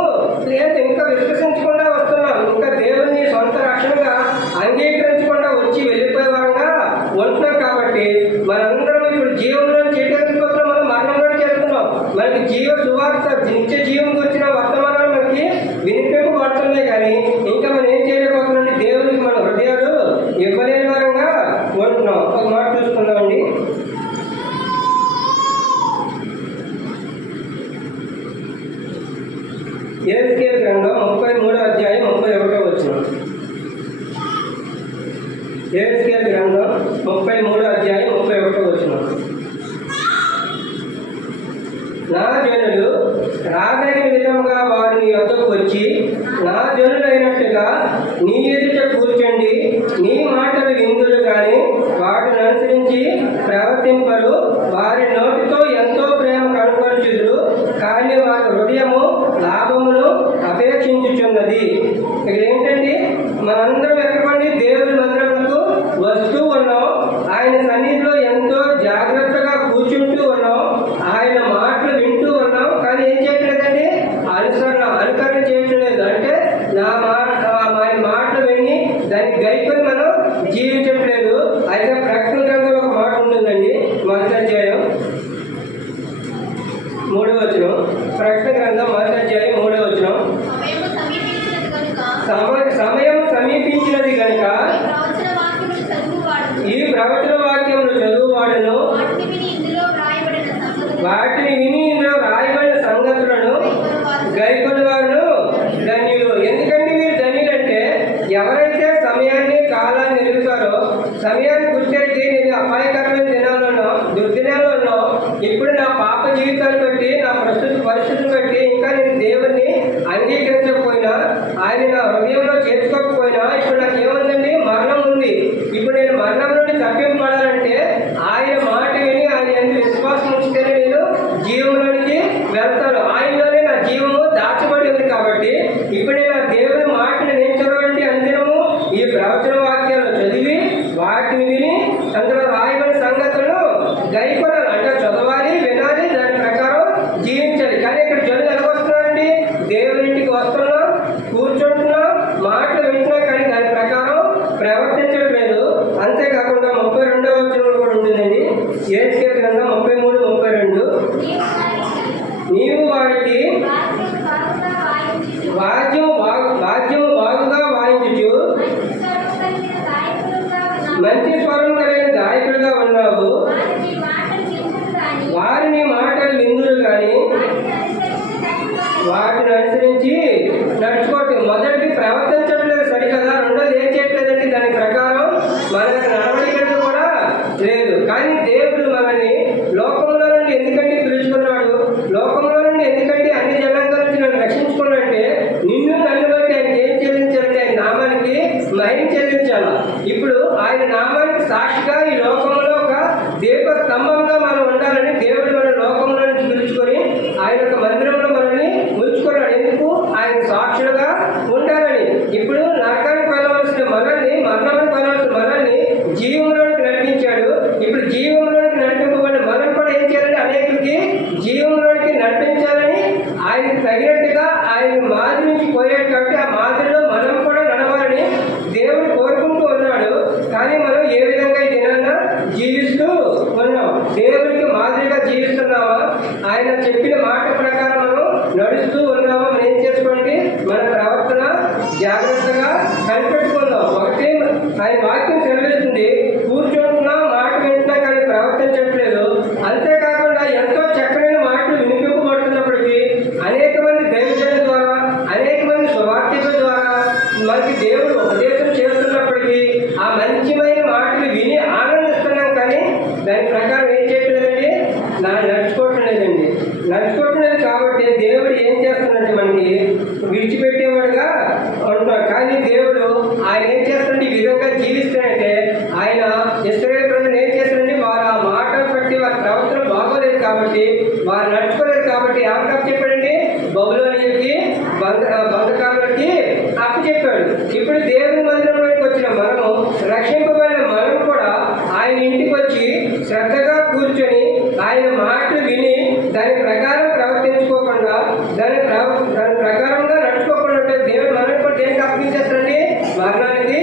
లేదు, ఇంకా విశ్వసించకుండా వస్తున్నాం, ఇంకా దేవుని సొంత రక్షణగా అంగీకరించకుండా వచ్చి వెళ్ళిపోయే వారంగా ఉంటున్నాం. కాబట్టి మనందరం ఇప్పుడు జీవంలో చేయకపోతున్నాం, మనం మరణంలో చేస్తున్నాం. మనకి జీవ సువార్త, నిత్య జీవం గురించిన వర్తమానాలు మనకి వినిపింపబడుతున్నాయి. కానీ ఇంకా మనం ఏం చేయలేకపోతున్నాం? దేవునికి మన హృదయాలు ఇవ్వలేని వారంగా ఉంటున్నాం. ఒక మాట చూసుకుందామండి. యెహెజ్కేలు గ్రంథం 33వ అధ్యాయం 31వ వచనం. యెహెజ్కేలు గ్రంథం 33వ అధ్యాయం 31వ వచనం. నా జనులు రాదగిన విధముగా వారి నీ యొద్దకు వచ్చి నా జనులైనట్టుగా నీ ఎదుట కూర్చోండి, నీ మాటలు విందులు కానీ వాటిని అనుసరించి ప్రవర్తింపరు. వారి నోటితో ఎంతో ప్రేమ కనుగొలుచుదురు, కానీ వారి హృదయము లాభమును అపేక్షించుచున్నది. ఇక్కడ ఏంటండి? మనందరం ఎక్కడికండి? దేవుని మందిరములకు వస్తూ ఉన్నాం, ఆయన మొదటి అధ్యాయం 3వ వచనం. సమయము సమీపించినది కనుక సమయం సమీపించినది కనుక ప్రవచన వాక్యములు చదువువాడు ఈ ప్రవచన వాక్యములు చదువువాడును వాటిని విని ఇందులో వ్రాయబడిన సంగతులను గైకొని వారును ధన్యులు. ఎందుకంటే మీరు ధన్యులంటే ఎవరైతే సమయాన్ని కాలాన్ని ఎరుగుతారో, సమయాన్ని గుర్తెరిగి నేను అపాయకరమైన దినాలను దుర్దినాలను ఇప్పుడు నా పాప జీవితాన్ని బట్టి నా ప్రస్తుత పరిస్థితిని బట్టి ఇంకా నేను దేవుణ్ణి అంగీకరించకపోయినా, ఆయన నా హృదయంలో చేర్చుకోకపోయినా ఇప్పుడు నాకు ఏముందండి? మరణం ఉంది. ఇప్పుడు నేను మరణం నుండి తప్పింపడాలంటే ఆయన మాట విని ఆయన ఎందుకు విశ్వాసం ఉంచితేనే నేను జీవంలోనికి వెళ్తాను. ఆయనలోనే నా జీవము దాచబడి ఉంది. కాబట్టి ఇప్పుడు నేను ఆ దేవుని మాటను నేను చదవండి అందినము ఈ ప్రవచన వాక్యాలు చదివి వాటిని విని అందులో రాయబడిన సంగతులను గైకొనాలి. అంటే చదవాలి, వినాలి, దాని ప్రకారం జీవించాలి. కానీ ఇక్కడ జనులు ఎలా వస్తున్నారండి? దేవుని ఇంటికి వస్తున్నా, కూర్చుంటున్నా, మాటలు వింటున్నా, కానీ దాని ప్రకారం ప్రవర్తించట్లేదు. అంతేకాకుండా 32వ వచనంలో కూడా ఉంటుందండి. ఏడ్కే గ్రంథం 33:32. నీవు వాడికి వాద్యము బాగుగా వాయించుచు మంచి స్వరం కలిగిన గాయకుడిగా ఉన్నావు. వారిని మాటలు విందురు కానీ వాటిని అనుసరించి నడుచుకోవటం. మొదటిది ప్రవర్తించట్లేదు సరికదా, రెండోది ఏం చేయట్లేదండి దాని ప్రకారం మనకు నడవడికలు కూడా లేదు. కానీ దేవుడు మనల్ని లోకంలో నుండి ఎందుకంటే పిలుచుకున్నాడు, లోకంలో నుండి ఎందుకంటే అన్ని జనాంగాల నుంచి నన్ను రక్షించుకున్నాడంటే నిన్ను నన్ను బట్టి ఆయనకి ఏం చెల్లించాలంటే ఆయన నామానికి మహిమ చెల్లించాలి. ఇప్పుడు ఆయన నామానికి సాక్షిగా ఈ లోకంలో ఒక దీప స్తంభంగా మనం ఉండాలని దేవుడు మన లోకంలో నుంచి పిలుచుకొని ఆయన యొక్క మందిరంలో మనల్ని ఉంచుకున్నాడు. ఎందుకు? ఆయన సాక్షులుగా ఉండాలని. ఇప్పుడు నరకానికి వెళ్ళవలసిన మనల్ని, మరణానికి వెళ్ళవలసిన మనల్ని జీవంలోకి నడిపించాడు. ఇప్పుడు జీవంలోకి నడిపింపబడిన మనం కూడా ఏం చేయాలంటే అనేకులకి జీవంలోకి నడిపించాలని ఆయనకు తగినట్టుగా ఆయన మాదిరి నుంచి పోయాడు. కాబట్టి ఆ మాదిరిలో మనం కూడా నడవాలని దేవుడు కోరుకుంటూ ఉన్నాడు. కానీ మనం ఏ విధంగా ఈ దినాన్న జీవిస్తూ ఉన్నాం? దేవుడికి మాదిరిగా జీవిస్తున్నావా? ఆయన చెప్పిన మాట ప్రకారం మనం నడుస్తూ ఉన్నామా? మనం ఏం చేసుకోండి, మన ప్రవర్తన జాగ్రత్తగా కనిపెట్టుకుందాం. ఒకటి ఆయన వాక్యం సెలవిస్తుంది, కూర్చుంటున్నా, మాట వింటున్నా, కానీ ప్రవర్తించట్లేదు. అంతేకాకుండా ఎంతో చక్కని మాటలు వినిపింపబడుతున్నప్పటికీ అనేక మంది దైవజనుల ద్వారా, అనేక మంది సువార్తికుల ద్వారా మనకి దేవుడు ఉపదేశం చేస్తున్నప్పటికీ ఆ మంచిమైన మాటలు విని ఆనందిస్తున్నాం. కానీ దాని ప్రకారం ఏం చేయట్లేదండి, నడుచుకోవటం లేదండి. నడుచుకోవటం లేదు. కాబట్టి దేవుడు ఏం చేస్తున్నాడంటే మనకి విడిచిపెట్టేవాడుగా ఉంటున్నాడు. కానీ దేవుడు ఆయన ఏం చేస్తాడంటే ఈ విధంగా జీవిస్తాడంటే ఆయన ఇశ్రాయేలు ప్రజలు ఏం చేస్తాడంటే వారు ఆ మాటలు బట్టి వారి ప్రవర్తన బాగోలేదు కాబట్టి, వారు నడుచుకోలేదు కాబట్టి ఎవరికి చెప్పాడండి? బబులోనీయులకి, బంధకారులకి అప్పచెప్పాడు. ఇప్పుడు దేవుని మందిరంలోకి వచ్చిన మనము, రక్షింపబడిన మనం కూడా ఆయన ఇంటికి వచ్చి శ్రద్ధగా కూర్చొని ఆయన మాటలు విని దాని ప్రకారం ప్రవర్తించుకోకుండా, దాని ప్రకారంగా నడుచుకోకుండా ఉంటే దేవుడు మనం కూడా దేనికి అప్పగించేస్తాడండి? మరణానికి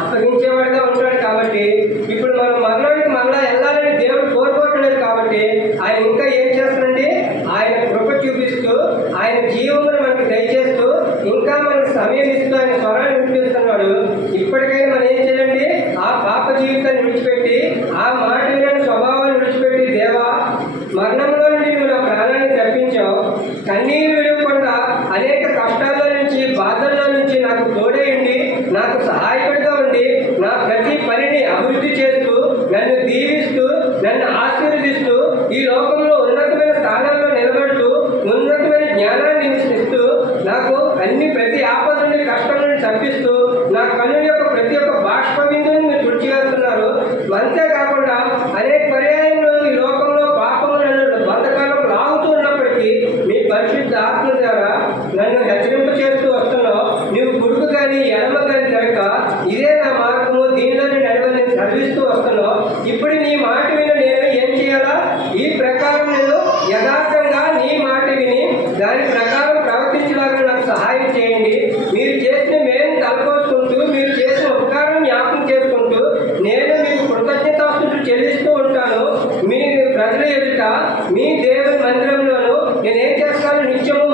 అప్పగించేవాడుగా ఉంటాడు. కాబట్టి ఇప్పుడు మనం మరణానికి మళ్ళా వెళ్ళాలని దేవుడు కోరుకోవట్లేదు. కాబట్టి ఆయన ఇంకా ఏం చేస్తాడండి? ఆయన కృప చూపిస్తూ, ఆయన జీవమును మనకి దయచేస్తూ, ఇంకా మనకు సమయం ఇస్తూ ఆయన స్వరాన్ని వినిపిస్తున్నాడు. ఇప్పటికైనా మనం ఏం చేయాలండి? ఆ పాప జీవితాన్ని విడిచిపెట్టి, ఆ మాట వినని స్వభావాన్ని విడిచిపెట్టి, దేవా మరణంలో నుండి నువ్వు నా ప్రాణాన్ని తప్పించావు, కన్నీరు విడవకుండా అనేక కష్టాల్లో నుంచి, బాధల్లో నుంచి నాకు తోడేయండి, నాకు సహాయకుడిగా ఉండి నా ప్రతి పనిని అభివృద్ధి చేస్తూ, నన్ను దీవిస్తూ, నన్ను ఆశీర్వదిస్తూ, ఈ లోకంలో ఉన్నతమైన స్థానాల్లో నిలబడుతూ, ఉన్నతమైన జ్ఞానాన్ని ఇస్తూ, నాకు ప్రతి ఆపద నుండి, కష్టం నుండి తప్పిస్తూ, నా కన్నుల యొక్క ప్రతి ఒక్క బాష్ప బిందువుని మీరు తుడిచివేస్తున్నారు. అంతేకాకుండా అనేక పర్యాయంలో ఈ లోకంలో పాపము నన్ను బంధకాలకు లాగుతూ ఉన్నప్పటికీ మీ పరిశుద్ధ ఆత్మ ద్వారా నన్ను హెచ్చరింప చేస్తూ వస్తున్నావు. నీవు గుడుకు కానీ ఎడమ కానీ జరగక ఇదే నా మార్గము, దీనిలోనే నడవని చదివిస్తూ వస్తున్నావు. ఇప్పుడు నీ మాట విని నేను ఏం చేయాలా? ఈ ప్రకారం నేను యథార్థంగా నీ మాట విని దాని ప్రకారం ప్రవర్తించేలాగా నాకు సహాయం చేయండి. మీరు చేసిన మేము తలపోసుకుంటూ, మీరు చేసిన ఉపకారం జ్ఞాపకం చేసుకుంటూ నేను మీకు కృతజ్ఞతాస్తుతులు చెల్లిస్తూ ఉంటాను. మీ ప్రజల ఎదుట, మీ దేవుని మందిరంలోనూ నేనేం చేస్తాను? నిత్యము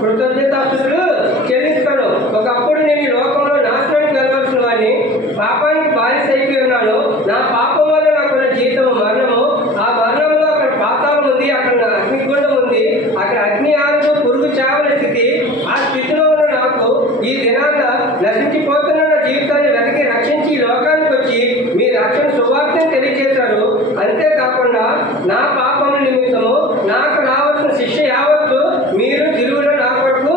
కృతజ్ఞతాస్తుతులు చెల్లిస్తాను. ఒకప్పుడు నేను ఈ లోకంలో నాశనానికి వెళ్ళవలసిన వాడిని, పాపానికి బానిస అయిపోయి ఉన్నాను. నా పాపం వల్ల నాకున్న జీవితం మరణము. ఆ మరణంలో అక్కడ పాతాళం ఉంది, అక్కడ అగ్నిగుండం ఉంది, అక్కడ అగ్ని ఆరుతో పురుగు చావని స్థితి. ఆ స్థితిలో ఉన్న నాకు ఈ దినాన నశించిపోతున్న నా జీవితాన్ని వెతికి రక్షించి ఈ లోకానికి వచ్చి మీ రక్షణ సువార్తను తెలియజేశారు. అంతేకాకుండా నా పాపం నిమిత్తము నాకు రావాల్సిన శిక్ష యావత్తు మీరు సిలువలో నా కొరకు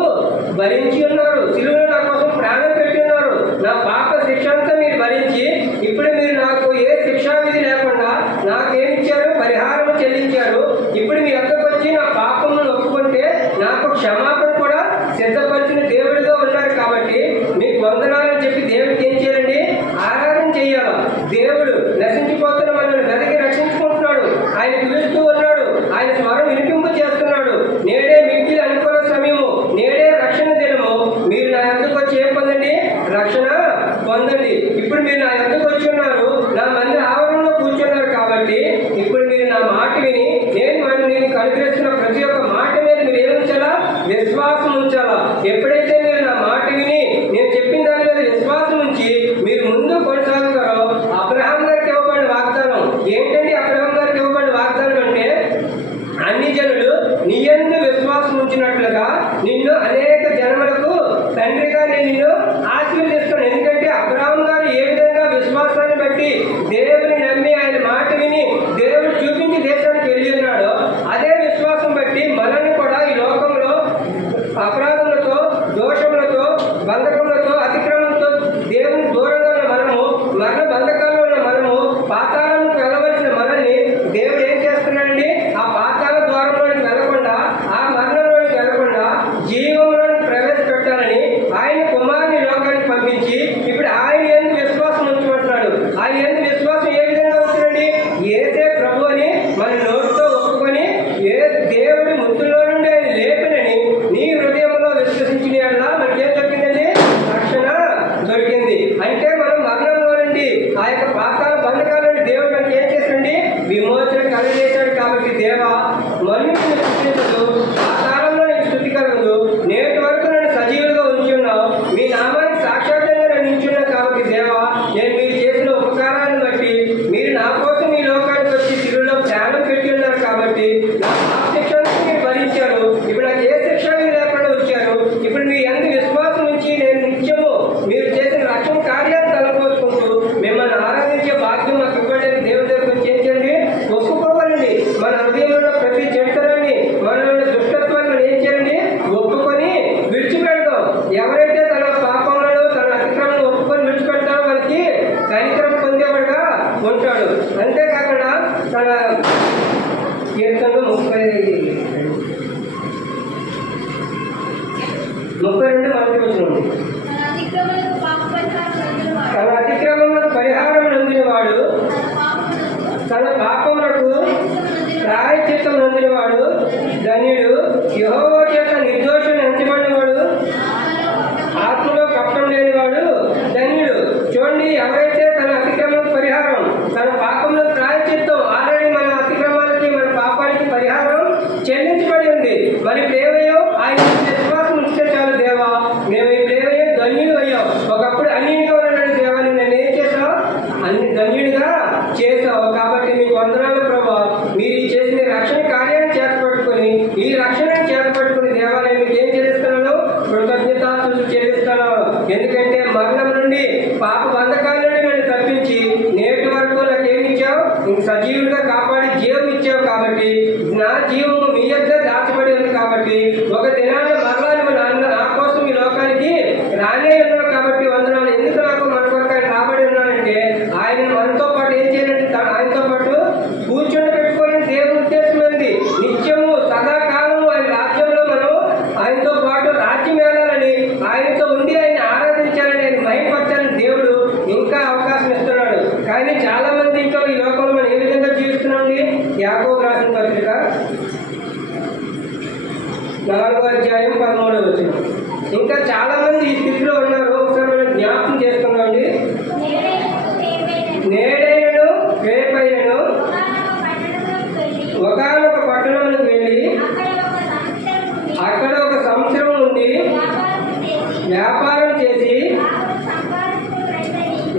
భరించి ఉన్నారు. సిలువలో నా కోసం ప్రాణం పెట్టి ఉన్నారు. నా పాప శిక్ష అంతా మీరు భరించి ఇప్పుడు మీరు నాకు ఏ శిక్షా విధి లేకుండా నాకేమిచ్చారు? పరిహారం చెల్లించారు. ఇప్పుడు మీ వద్దకు వచ్చి నా పాపమును ఒప్పుకుంటే నాకు క్షమాపణ కూడా సిద్ధపరిచిన దేవుడిగా ఉన్నారు. కాబట్టి మీకు వందనాలని చెప్పి దేవుడికి ఏం చేయాలండి? ఆరాధన చేయాలి. దేవుడు నశించిపోతున్న మనల్ని వెతికి రక్షించుకుంటున్నాడు. ఆయన పిలుస్తూ ఉన్నాడు. ఆయన స్వరం వినిపింపు చేస్తున్నాడు. నేడే మిక్కిలి అనుకూల సమయము, నేడే రక్షణ దినము. మీరు నా యొద్దకు వచ్చి ఏం పొందండి? రక్షణ పొందండి. ఇప్పుడు మీరు నా యొద్దకు వచ్చి ఉన్నారు, నా మందిర ఆవరణలో కూర్చున్నారు. కాబట్టి ఇప్పుడు మీరు నా మాట విని నేను అనుగ్రహిస్తున్న ప్రతి ఒక్క మాట మీద మీరు ఏమి ఉంచాలా? విశ్వాసం ఉంచాలా. ఎప్పుడైతే మీరు నా మాట విని నేను చెప్పిన దాని మీద విశ్వాసం ఉంచి మీరు ముందు కొనసాగుతారో, అబ్రహాం గారికి ఇవ్వబడిన వాగ్దానం ఏంటండి? అబ్రహాం గారికి ఇవ్వబడిన వాగ్దానం అంటే అన్ని జనులు నీ యందు విశ్వాసం ఉంచినట్లుగా నిన్ను అనేక జనములకు తండ్రిగా నేను నిన్ను ఆశీర్వదిస్తాను. ఎందుకంటే అబ్రహాం గారు ఏ విధంగా విశ్వాసాన్ని బట్టి దేవుని నమ్మి ఆయన మాట విని దేవుడు చూపించి దేశానికి వెళ్ళి ఉన్నాడో, అదే విశ్వాసం బట్టి మనల్ని కూడా ఈ లోకంలో అపరాధములతో, దోషములతో, బంధకములతో, అతిక్రమంతో దేవుని దూరంగా ఉన్న మనము, మరణ బంధకాల్లో ఉన్న మనము, పాతాళంకు వెళ్ళవలసిన మనల్ని దేవుడు ఏం చేస్తున్నాడండి? ఆ పాతాళ ద్వారంలోనికి వెళ్ళకుండా, ఆ మరణంలోనికి వెళ్ళకుండా జీవంలోనికి ప్రవేశపెట్టాలని ఆయన కుమారుని లోకానికి పంపించి ఇప్పుడు ఆయన యందు విశ్వాసం ఉంచమంటున్నాడు. ఆయన యందు విశ్వాసం ఏ విధంగా ఉంచండి? ఏసే ప్రభు అని మన నోటితో ఒప్పుకొని దేవుడి ముద్దులో నుండి ఆయన లేపినని నీ హృదయంలో విశ్వసించిన వల్ల మనకేం దొరికిందండి? రక్షణ దొరికింది. అంటే మనం మరణంలో నుండి, ఆ యొక్క పాతాల బంధకాల నుండి దేవుడు మనకి ఏం చేసండి? విమోచన కలగజేశాడు. కాబట్టి దేవా, మనుషుని సృష్టించదు, పాతాళంలో నీకు స్థుతి కలగదు. నేటి వరకు నన్ను సజీవులుగా ఉంచున్నావు, మీ నామానికి సాక్షాత్తంగా నన్ను ఉంచున్నావు. కాబట్టి దేవా, నేను మీరు చేసిన ఉపకారాన్ని బట్టి మీరు నా కోసం ఈ లోకానికి వచ్చి సిలువలో ప్రాణం పెట్టి ఉన్నారు. కాబట్టి నా శిక్షను మీరు భరించారు. ఇప్పుడు నాకు ఏ శిక్ష మీరు లేకుండా వచ్చారు. ఇప్పుడు మీ యందు విశ్వాసం ఉంచి నేను నిత్యము మీరు చేసిన రక్షణ కార్యాన్ని తలపోసుకుంటూ మిమ్మల్ని ఆరాధించే భాగ్యం మాకు ఇవ్వండి. దేవుడి దగ్గర వచ్చి ఏం చేయండి? ఒప్పుకోవాలండి. మన హృదయంలో ప్రతి చెడుతనాన్ని, మనలో దుష్టత్వాన్ని మనం ఏం చేయండి? ఒప్పుకొని విడిచిపెడదాం. ఎవరైతే తన పాపంలో, తన అతిక్రమణను ఒప్పుకొని విడిచిపెడతాడో వారికి కనికరం పొందేవాడుగా ఉంటాడు. అంతేకాకుండా తన కీర్తనలు 32 మొదటి వచనం, తన అతిక్రమములకు పరిహారం నొందినవాడు, తన పాపములకు ప్రాయశ్చిత్తం నొందినవాడు ధన్యుడు. యెహోవా చేత నిర్దోషుని ఎంచబడినవాడు, ఆత్మలో కపటం లేనివాడు ధన్యుడు. చూడండి, ఎవరైతే తన అతిక్రమలకు పరిహారం, తన పాపములకు ప్రాయశ్చిత్తం, ఆల్రెడీ మన అతిక్రమాలకి, మన పాపానికి పరిహారం చెల్లించబడి ఉంది. మరి ప్రేమయో ఆయన విశ్వాసం ఉంచితే చాలు. దేవా, మేము ఈ ప్రేమయో ధన్యుడు అయ్యాం. ఒకప్పుడు అన్నింటిగా ఉన్నాడు దేవా, నేను ఏం చేసావు? అన్ని ధన్యుడిగా చేసావు. కాబట్టి మీకు వందనాలు ప్రభా. మీరు చేసిన రక్షణ కార్యాన్ని చేతపట్టుకుని, ఈ రక్షణను చేతపట్టుకుని దేవా, నేను మీకు ఏం చెల్లిస్తున్నాను? కృతజ్ఞతాస్తుతులు చెల్లిస్తాను. ఎందుకంటే మరణం నుండి, పాప బంధకాల నుండి నన్ను తప్పించి నేటి వరకు నాకు ఏమి ఇచ్చావు? ఇంక సజీవుడిగా కాపాడి జీవం ఇచ్చావు. కాబట్టి నా జీవము మీ యొక్క దాచబడి ఉంది. కాబట్టి ఒక దినాన్ని మరలా నువ్వు నా కోసం ఈ లోకానికి రానే ఉన్నావు. కాబట్టి వందనాలు. ఎందుకు నాకు మన కొరకు ఆయన రాబడి ఉన్నాడంటే ఆయన మనతో పాటు ఏం చేయాలంటే ఆయనతో పాటు కూర్చొని పెట్టుకొని దేవుని ఉద్దేశం ఉంది. నిత్యము సదాకాలము ఆయన రాజ్యంలో మనం ఆయనతో పాటు రాజ్యం వెళ్ళాలని, ఆయనతో ఉండి ఆయన ఆరాధించాలని, ఆయన మహిమపరచాలని దేవుడు ఇంకా అవకాశం ఇస్తున్నాడు. కానీ చాలా మంది ఇంకా ఈ లోకంలో మనం ఏ విధంగా జీవిస్తున్నామండి? యాకోబు రాసిన పత్రిక 4వ అధ్యాయం 13వ వచనం. ఇంకా చాలా మంది ఈ స్థితిలో ఉన్నారు. ఒకసారి మనం జ్ఞాపకం చేసుకున్నామండి. నేడైనను రేపైనను ఒకానొక పట్టణంలోకి వెళ్ళి అక్కడ ఒక సంవత్సరం ఉండి వ్యాపారం చేసి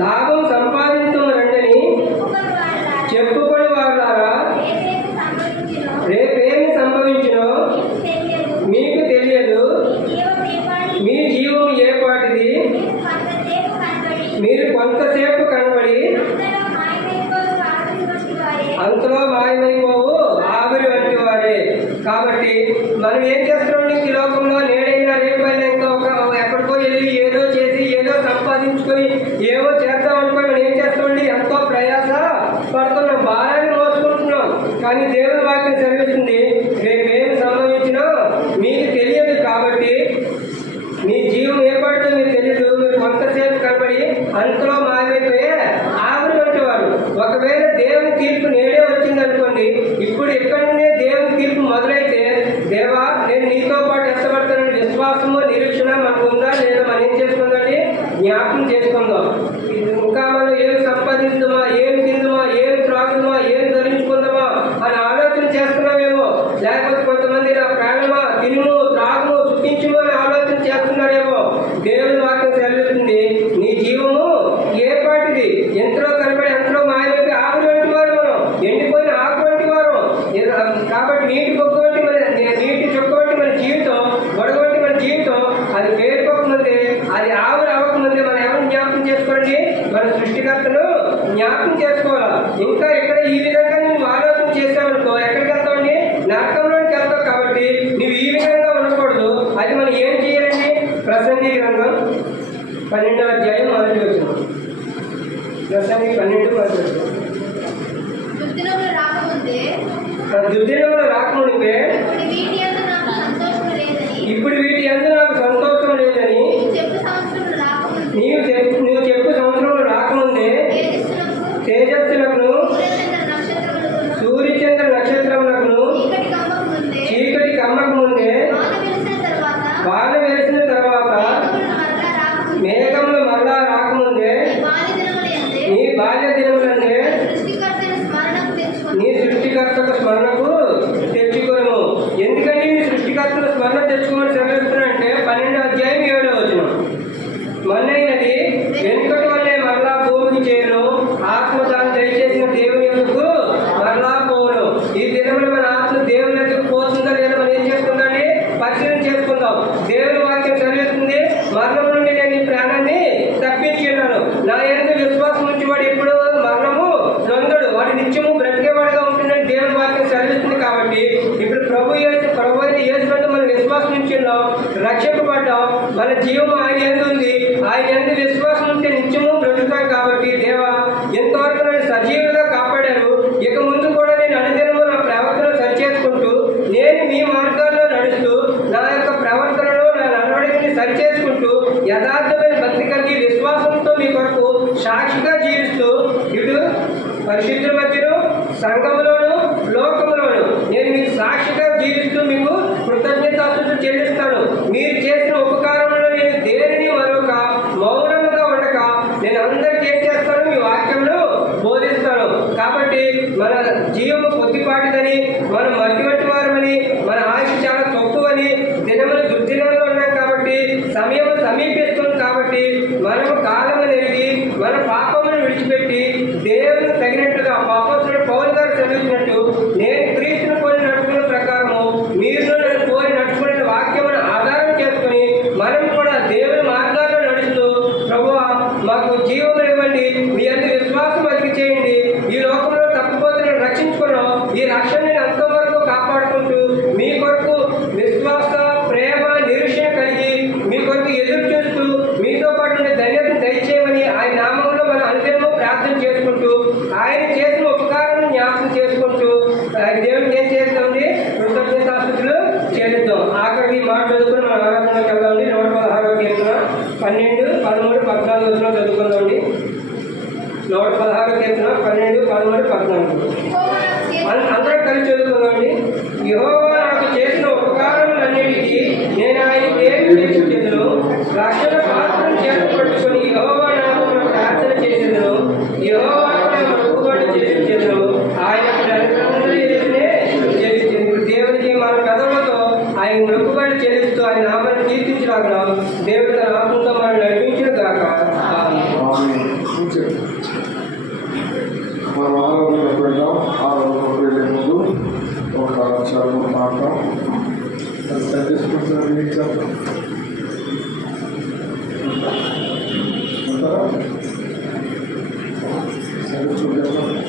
లాభం సంపాదించమనంటని చెప్పుకొని వారులారా, రేపేమి సంభవించునో మీకు తెలియదు. మీ జీవం ఏపాటిది? మీరు కొంతసేపు కనబడి అంతలో మాయమైపోవు ఆవిరి వంటి వారే. కాబట్టి మనం ఏం చేస్తున్నాం ఈ లోకంలో? నేడైనా రేపైనా ఇంకా ఎక్కడికో వెళ్ళి ఏదో చేసి ఏదో సంపాదించుకొని ఏవో చేద్దాం అనుకోని మనం ఏం చేస్తామండి? ఎంతో ప్రయాస పడుతున్నాం, భారాన్ని మోసుకుంటున్నాం. కానీ దేవుని వాక్యం సెలవిస్తుంది, రేపేమి సంభవించినా మీకు తెలియదు. కాబట్టి మీ జీవం ఏ పడుతుందో మీకు తెలియదు. మీరు కొంతసేపు కనబడి అంతలో మాయమైపోయే ఆవిరి వంటి వారు. ఒకవేళ దేవుని తీర్పు నేడే వచ్చిందనుకోండి, ఇప్పుడు ఎక్కడి నుండే దేవుని తీర్పు మొదలైతే, దేవా నేను నీతో పాటు ఎత్తబడతానని విశ్వాసము నిరీక్షణ మనకు ఉందా లేదా? మనం ఏం చేసుకుందాండి? జ్ఞాపకం చేసుకుందాం. ఇంకా మనం ఏం సంపాదించుదామా, ఏం తిందామా, ఏం త్రాగుదామా, ఏం ధరించుకుందామా అని ఆలోచన చేస్తున్నామేమో. లేకపోతే కొంతమంది నా ప్రాణమా తినుము త్రాగుము సుఖించుము అని ఆలోచన చేస్తున్నారేమో. దేవుని వాక్యం సెలవుతుంది, నీ జీవము ఏ పాటిది? ఎంతలో కనబడి ఎంతలో మాయమైపోయి ఆవిరి వంటి వారు మనం, ఎండిపోయిన ఆకు వంటి వారు. కాబట్టి నీటి పొక్క వంటి నీటి చుక్క వంటి మన జీవితం, గొడవ వంటి మన జీవితం. అది పేరుకోకముందే, అది ఆవిరి అవ్వకముందే మనం ఎవరిని జ్ఞాపకం చేసుకోండి? మన సృష్టికర్తను జ్ఞాపకం చేసుకోవాలి. ఇంకా ఇక్కడ ఈ విధంగా నువ్వు ఆలోచన చేసావనుకో ఎక్కడికి వెళ్తావండి? నరకంలోకి వెళ్తావు. కాబట్టి నువ్వు ఈ విధంగా ఉండకూడదు. అది మనం ఏం చేయాలండి? ప్రసంగి గ్రంథం 12వ అధ్యాయం మొదటి వచనం. ప్రసంగి 12 మొదటి వచనం. దుర్దినములు రాకముందే ఇప్పుడు వీటి యందు నాకు సంతోషం లేదని నువ్వు చెప్పు సంవత్సరంలో రాకముందే తేజస్సులకు సూర్యచంద్ర నక్షత్రములకు చీకటి కమ్మక ముందే వాన వెలిసిన తర్వాత మేఘములు మరలా రాకముందే నీ బాల్య దినములందే నీ సృష్టికర్తకు స్మరణకు తెచ్చుకోను. ఎందుకంటే నీ సృష్టికర్తకు స్మరణ తెచ్చుకోమని సెలవిస్తున్నానంటే 12వ అధ్యాయం 7వ వచనం. మన్నైనది వెనుకటి వల్లే మరలా భూమికి చేరు, ఆత్మ తాను దయచేసిన దేవుని యొక్కకు మరలా పోవును. ఈ దినములు మన ఆత్మ దేవుని యొక్కకు పోతుందా లేదా మనం ఏం చేసుకుందాండి? పరిశీలన చేసుకుందాం. దేవుని వాక్యం చదివిస్తుంది, మరణం నుండి నేను ఈ ప్రాణాన్ని తప్పించి ఉన్నాను. నా యందు విశ్వాసం నుంచి వాడు ఎప్పుడు మరణము నొందడు, వాడు నిత్యము బ్రతికేవాడుగా ఉంటుందని దేవుని వాక్యం చదివిస్తుంది. కాబట్టి ఇప్పుడు ప్రభు అయిన యేసు మనం విశ్వాసం నుంచి ఉన్నాం, రక్షింపబడ్డాం. మన జీవం ఆయన యందు ఉంది. ఆయన యందు విశ్వాసం ఉంటే నిత్యము బ్రతుకుతాం. కాబట్టి దేవా ఎంతవరకు నన్ను సజీవులుగా కాపాడారు. ఇక ముందు కూడా నేను అనుదినము నా ప్రవర్తన సరిచేసుకుంటూ, నేను మీ మార్గాల్లో నడుస్తూ, నా యొక్క ప్రవర్తనలో నా నడవడికని సరిచేసుకుంటూ, యథార్థమైన భక్తి కలిగి విశ్వాసంతో మీ కొరకు సాక్షిగా జీవిస్తూ, ఇటు పరిశుద్ధుల మధ్యను సంఘములోను లోకములోను నేను మీకు సాక్షిగా జీవిస్తూ మీకు కృతజ్ఞతాస్తుతులు చెల్లిస్తాను. మీరు చేసిన ఉపకారంలో నేను దేనిని మరొక మౌనముగా ఉండక నేను అందరికీ ఏం చేస్తాను? మీ వాక్యంలో బోధిస్తాను. కాబట్టి మన జీవము కొద్దిపాటిదని, మనం మట్టి వంటి వారమని, మన ఆయుష్ చాలా తక్కువని, దినములు దుర్దినాల్లో ఉన్నాం. కాబట్టి సమయం సమీపిస్తుంది. కాబట్టి మనము కాలము నెరిగి మన పాపమును విడిచిపెట్టి దేవుని తగినట్టుగా అపోస్తలుడు పౌలు గారు చదువుతున్నట్టు, నేను క్రీస్తును కోరి నడుచుకున్న ప్రకారము మీరు నన్ను కోరి నడుచుకునే వాక్యమును ఆయన నామాన్ని కీర్తించలాగా దేవుడు తన ఆత్మతో మనం నడిపించిన గాక. మనం ఆరోగ్యంలోకి వెళ్దాం. ఆరోగ్యంలోకి వెళ్ళే ముందు ఒక చదువు మాట అది సరిచేసుకుంటున్నారు. మీకు చెప్పండి ఉంటారా? సరే చూద్దాం.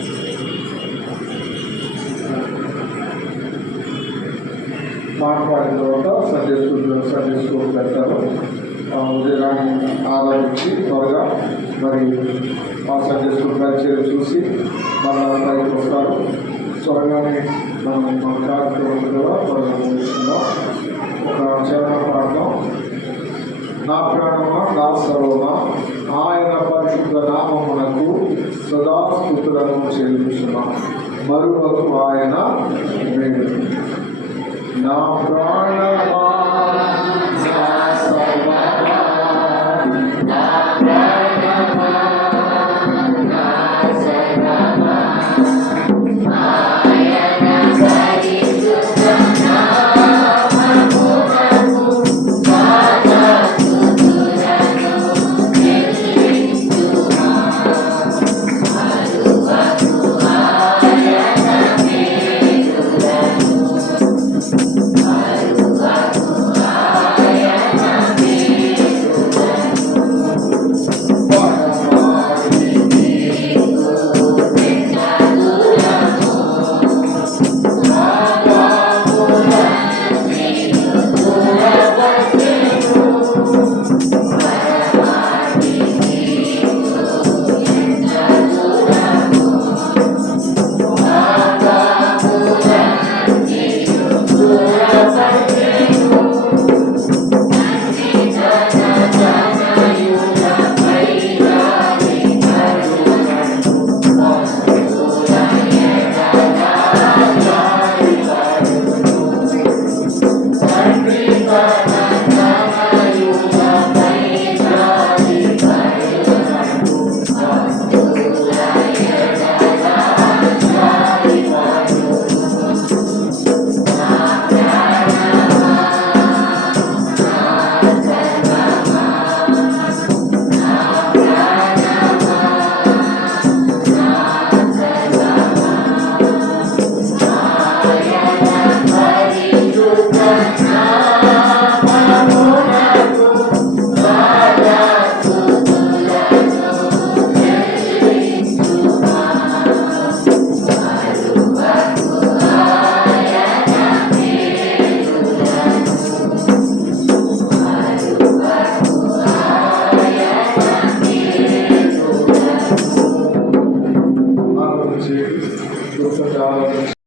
మాట్లాడిన తర్వాత సండే స్కూల్ పెడతారు. ఉదయాన్ని ఆలోచించి త్వరగా మరి ఆ సండే స్కూల్ పరిచయం చూసి మన పైకి వస్తారు. త్వరగానే మనం మన కార్యక్రమం కూడా త్వరగా ముగిస్తున్నాం. ఒక చరణ పాఠం. నా ప్రాణమా నా సర్వమా ఆయన పరిశుద్ధ నామమునకు సదా స్తుతులను చెల్లించున్నాం. మరొకరు ఆయన మేలు. నా ప్రాణ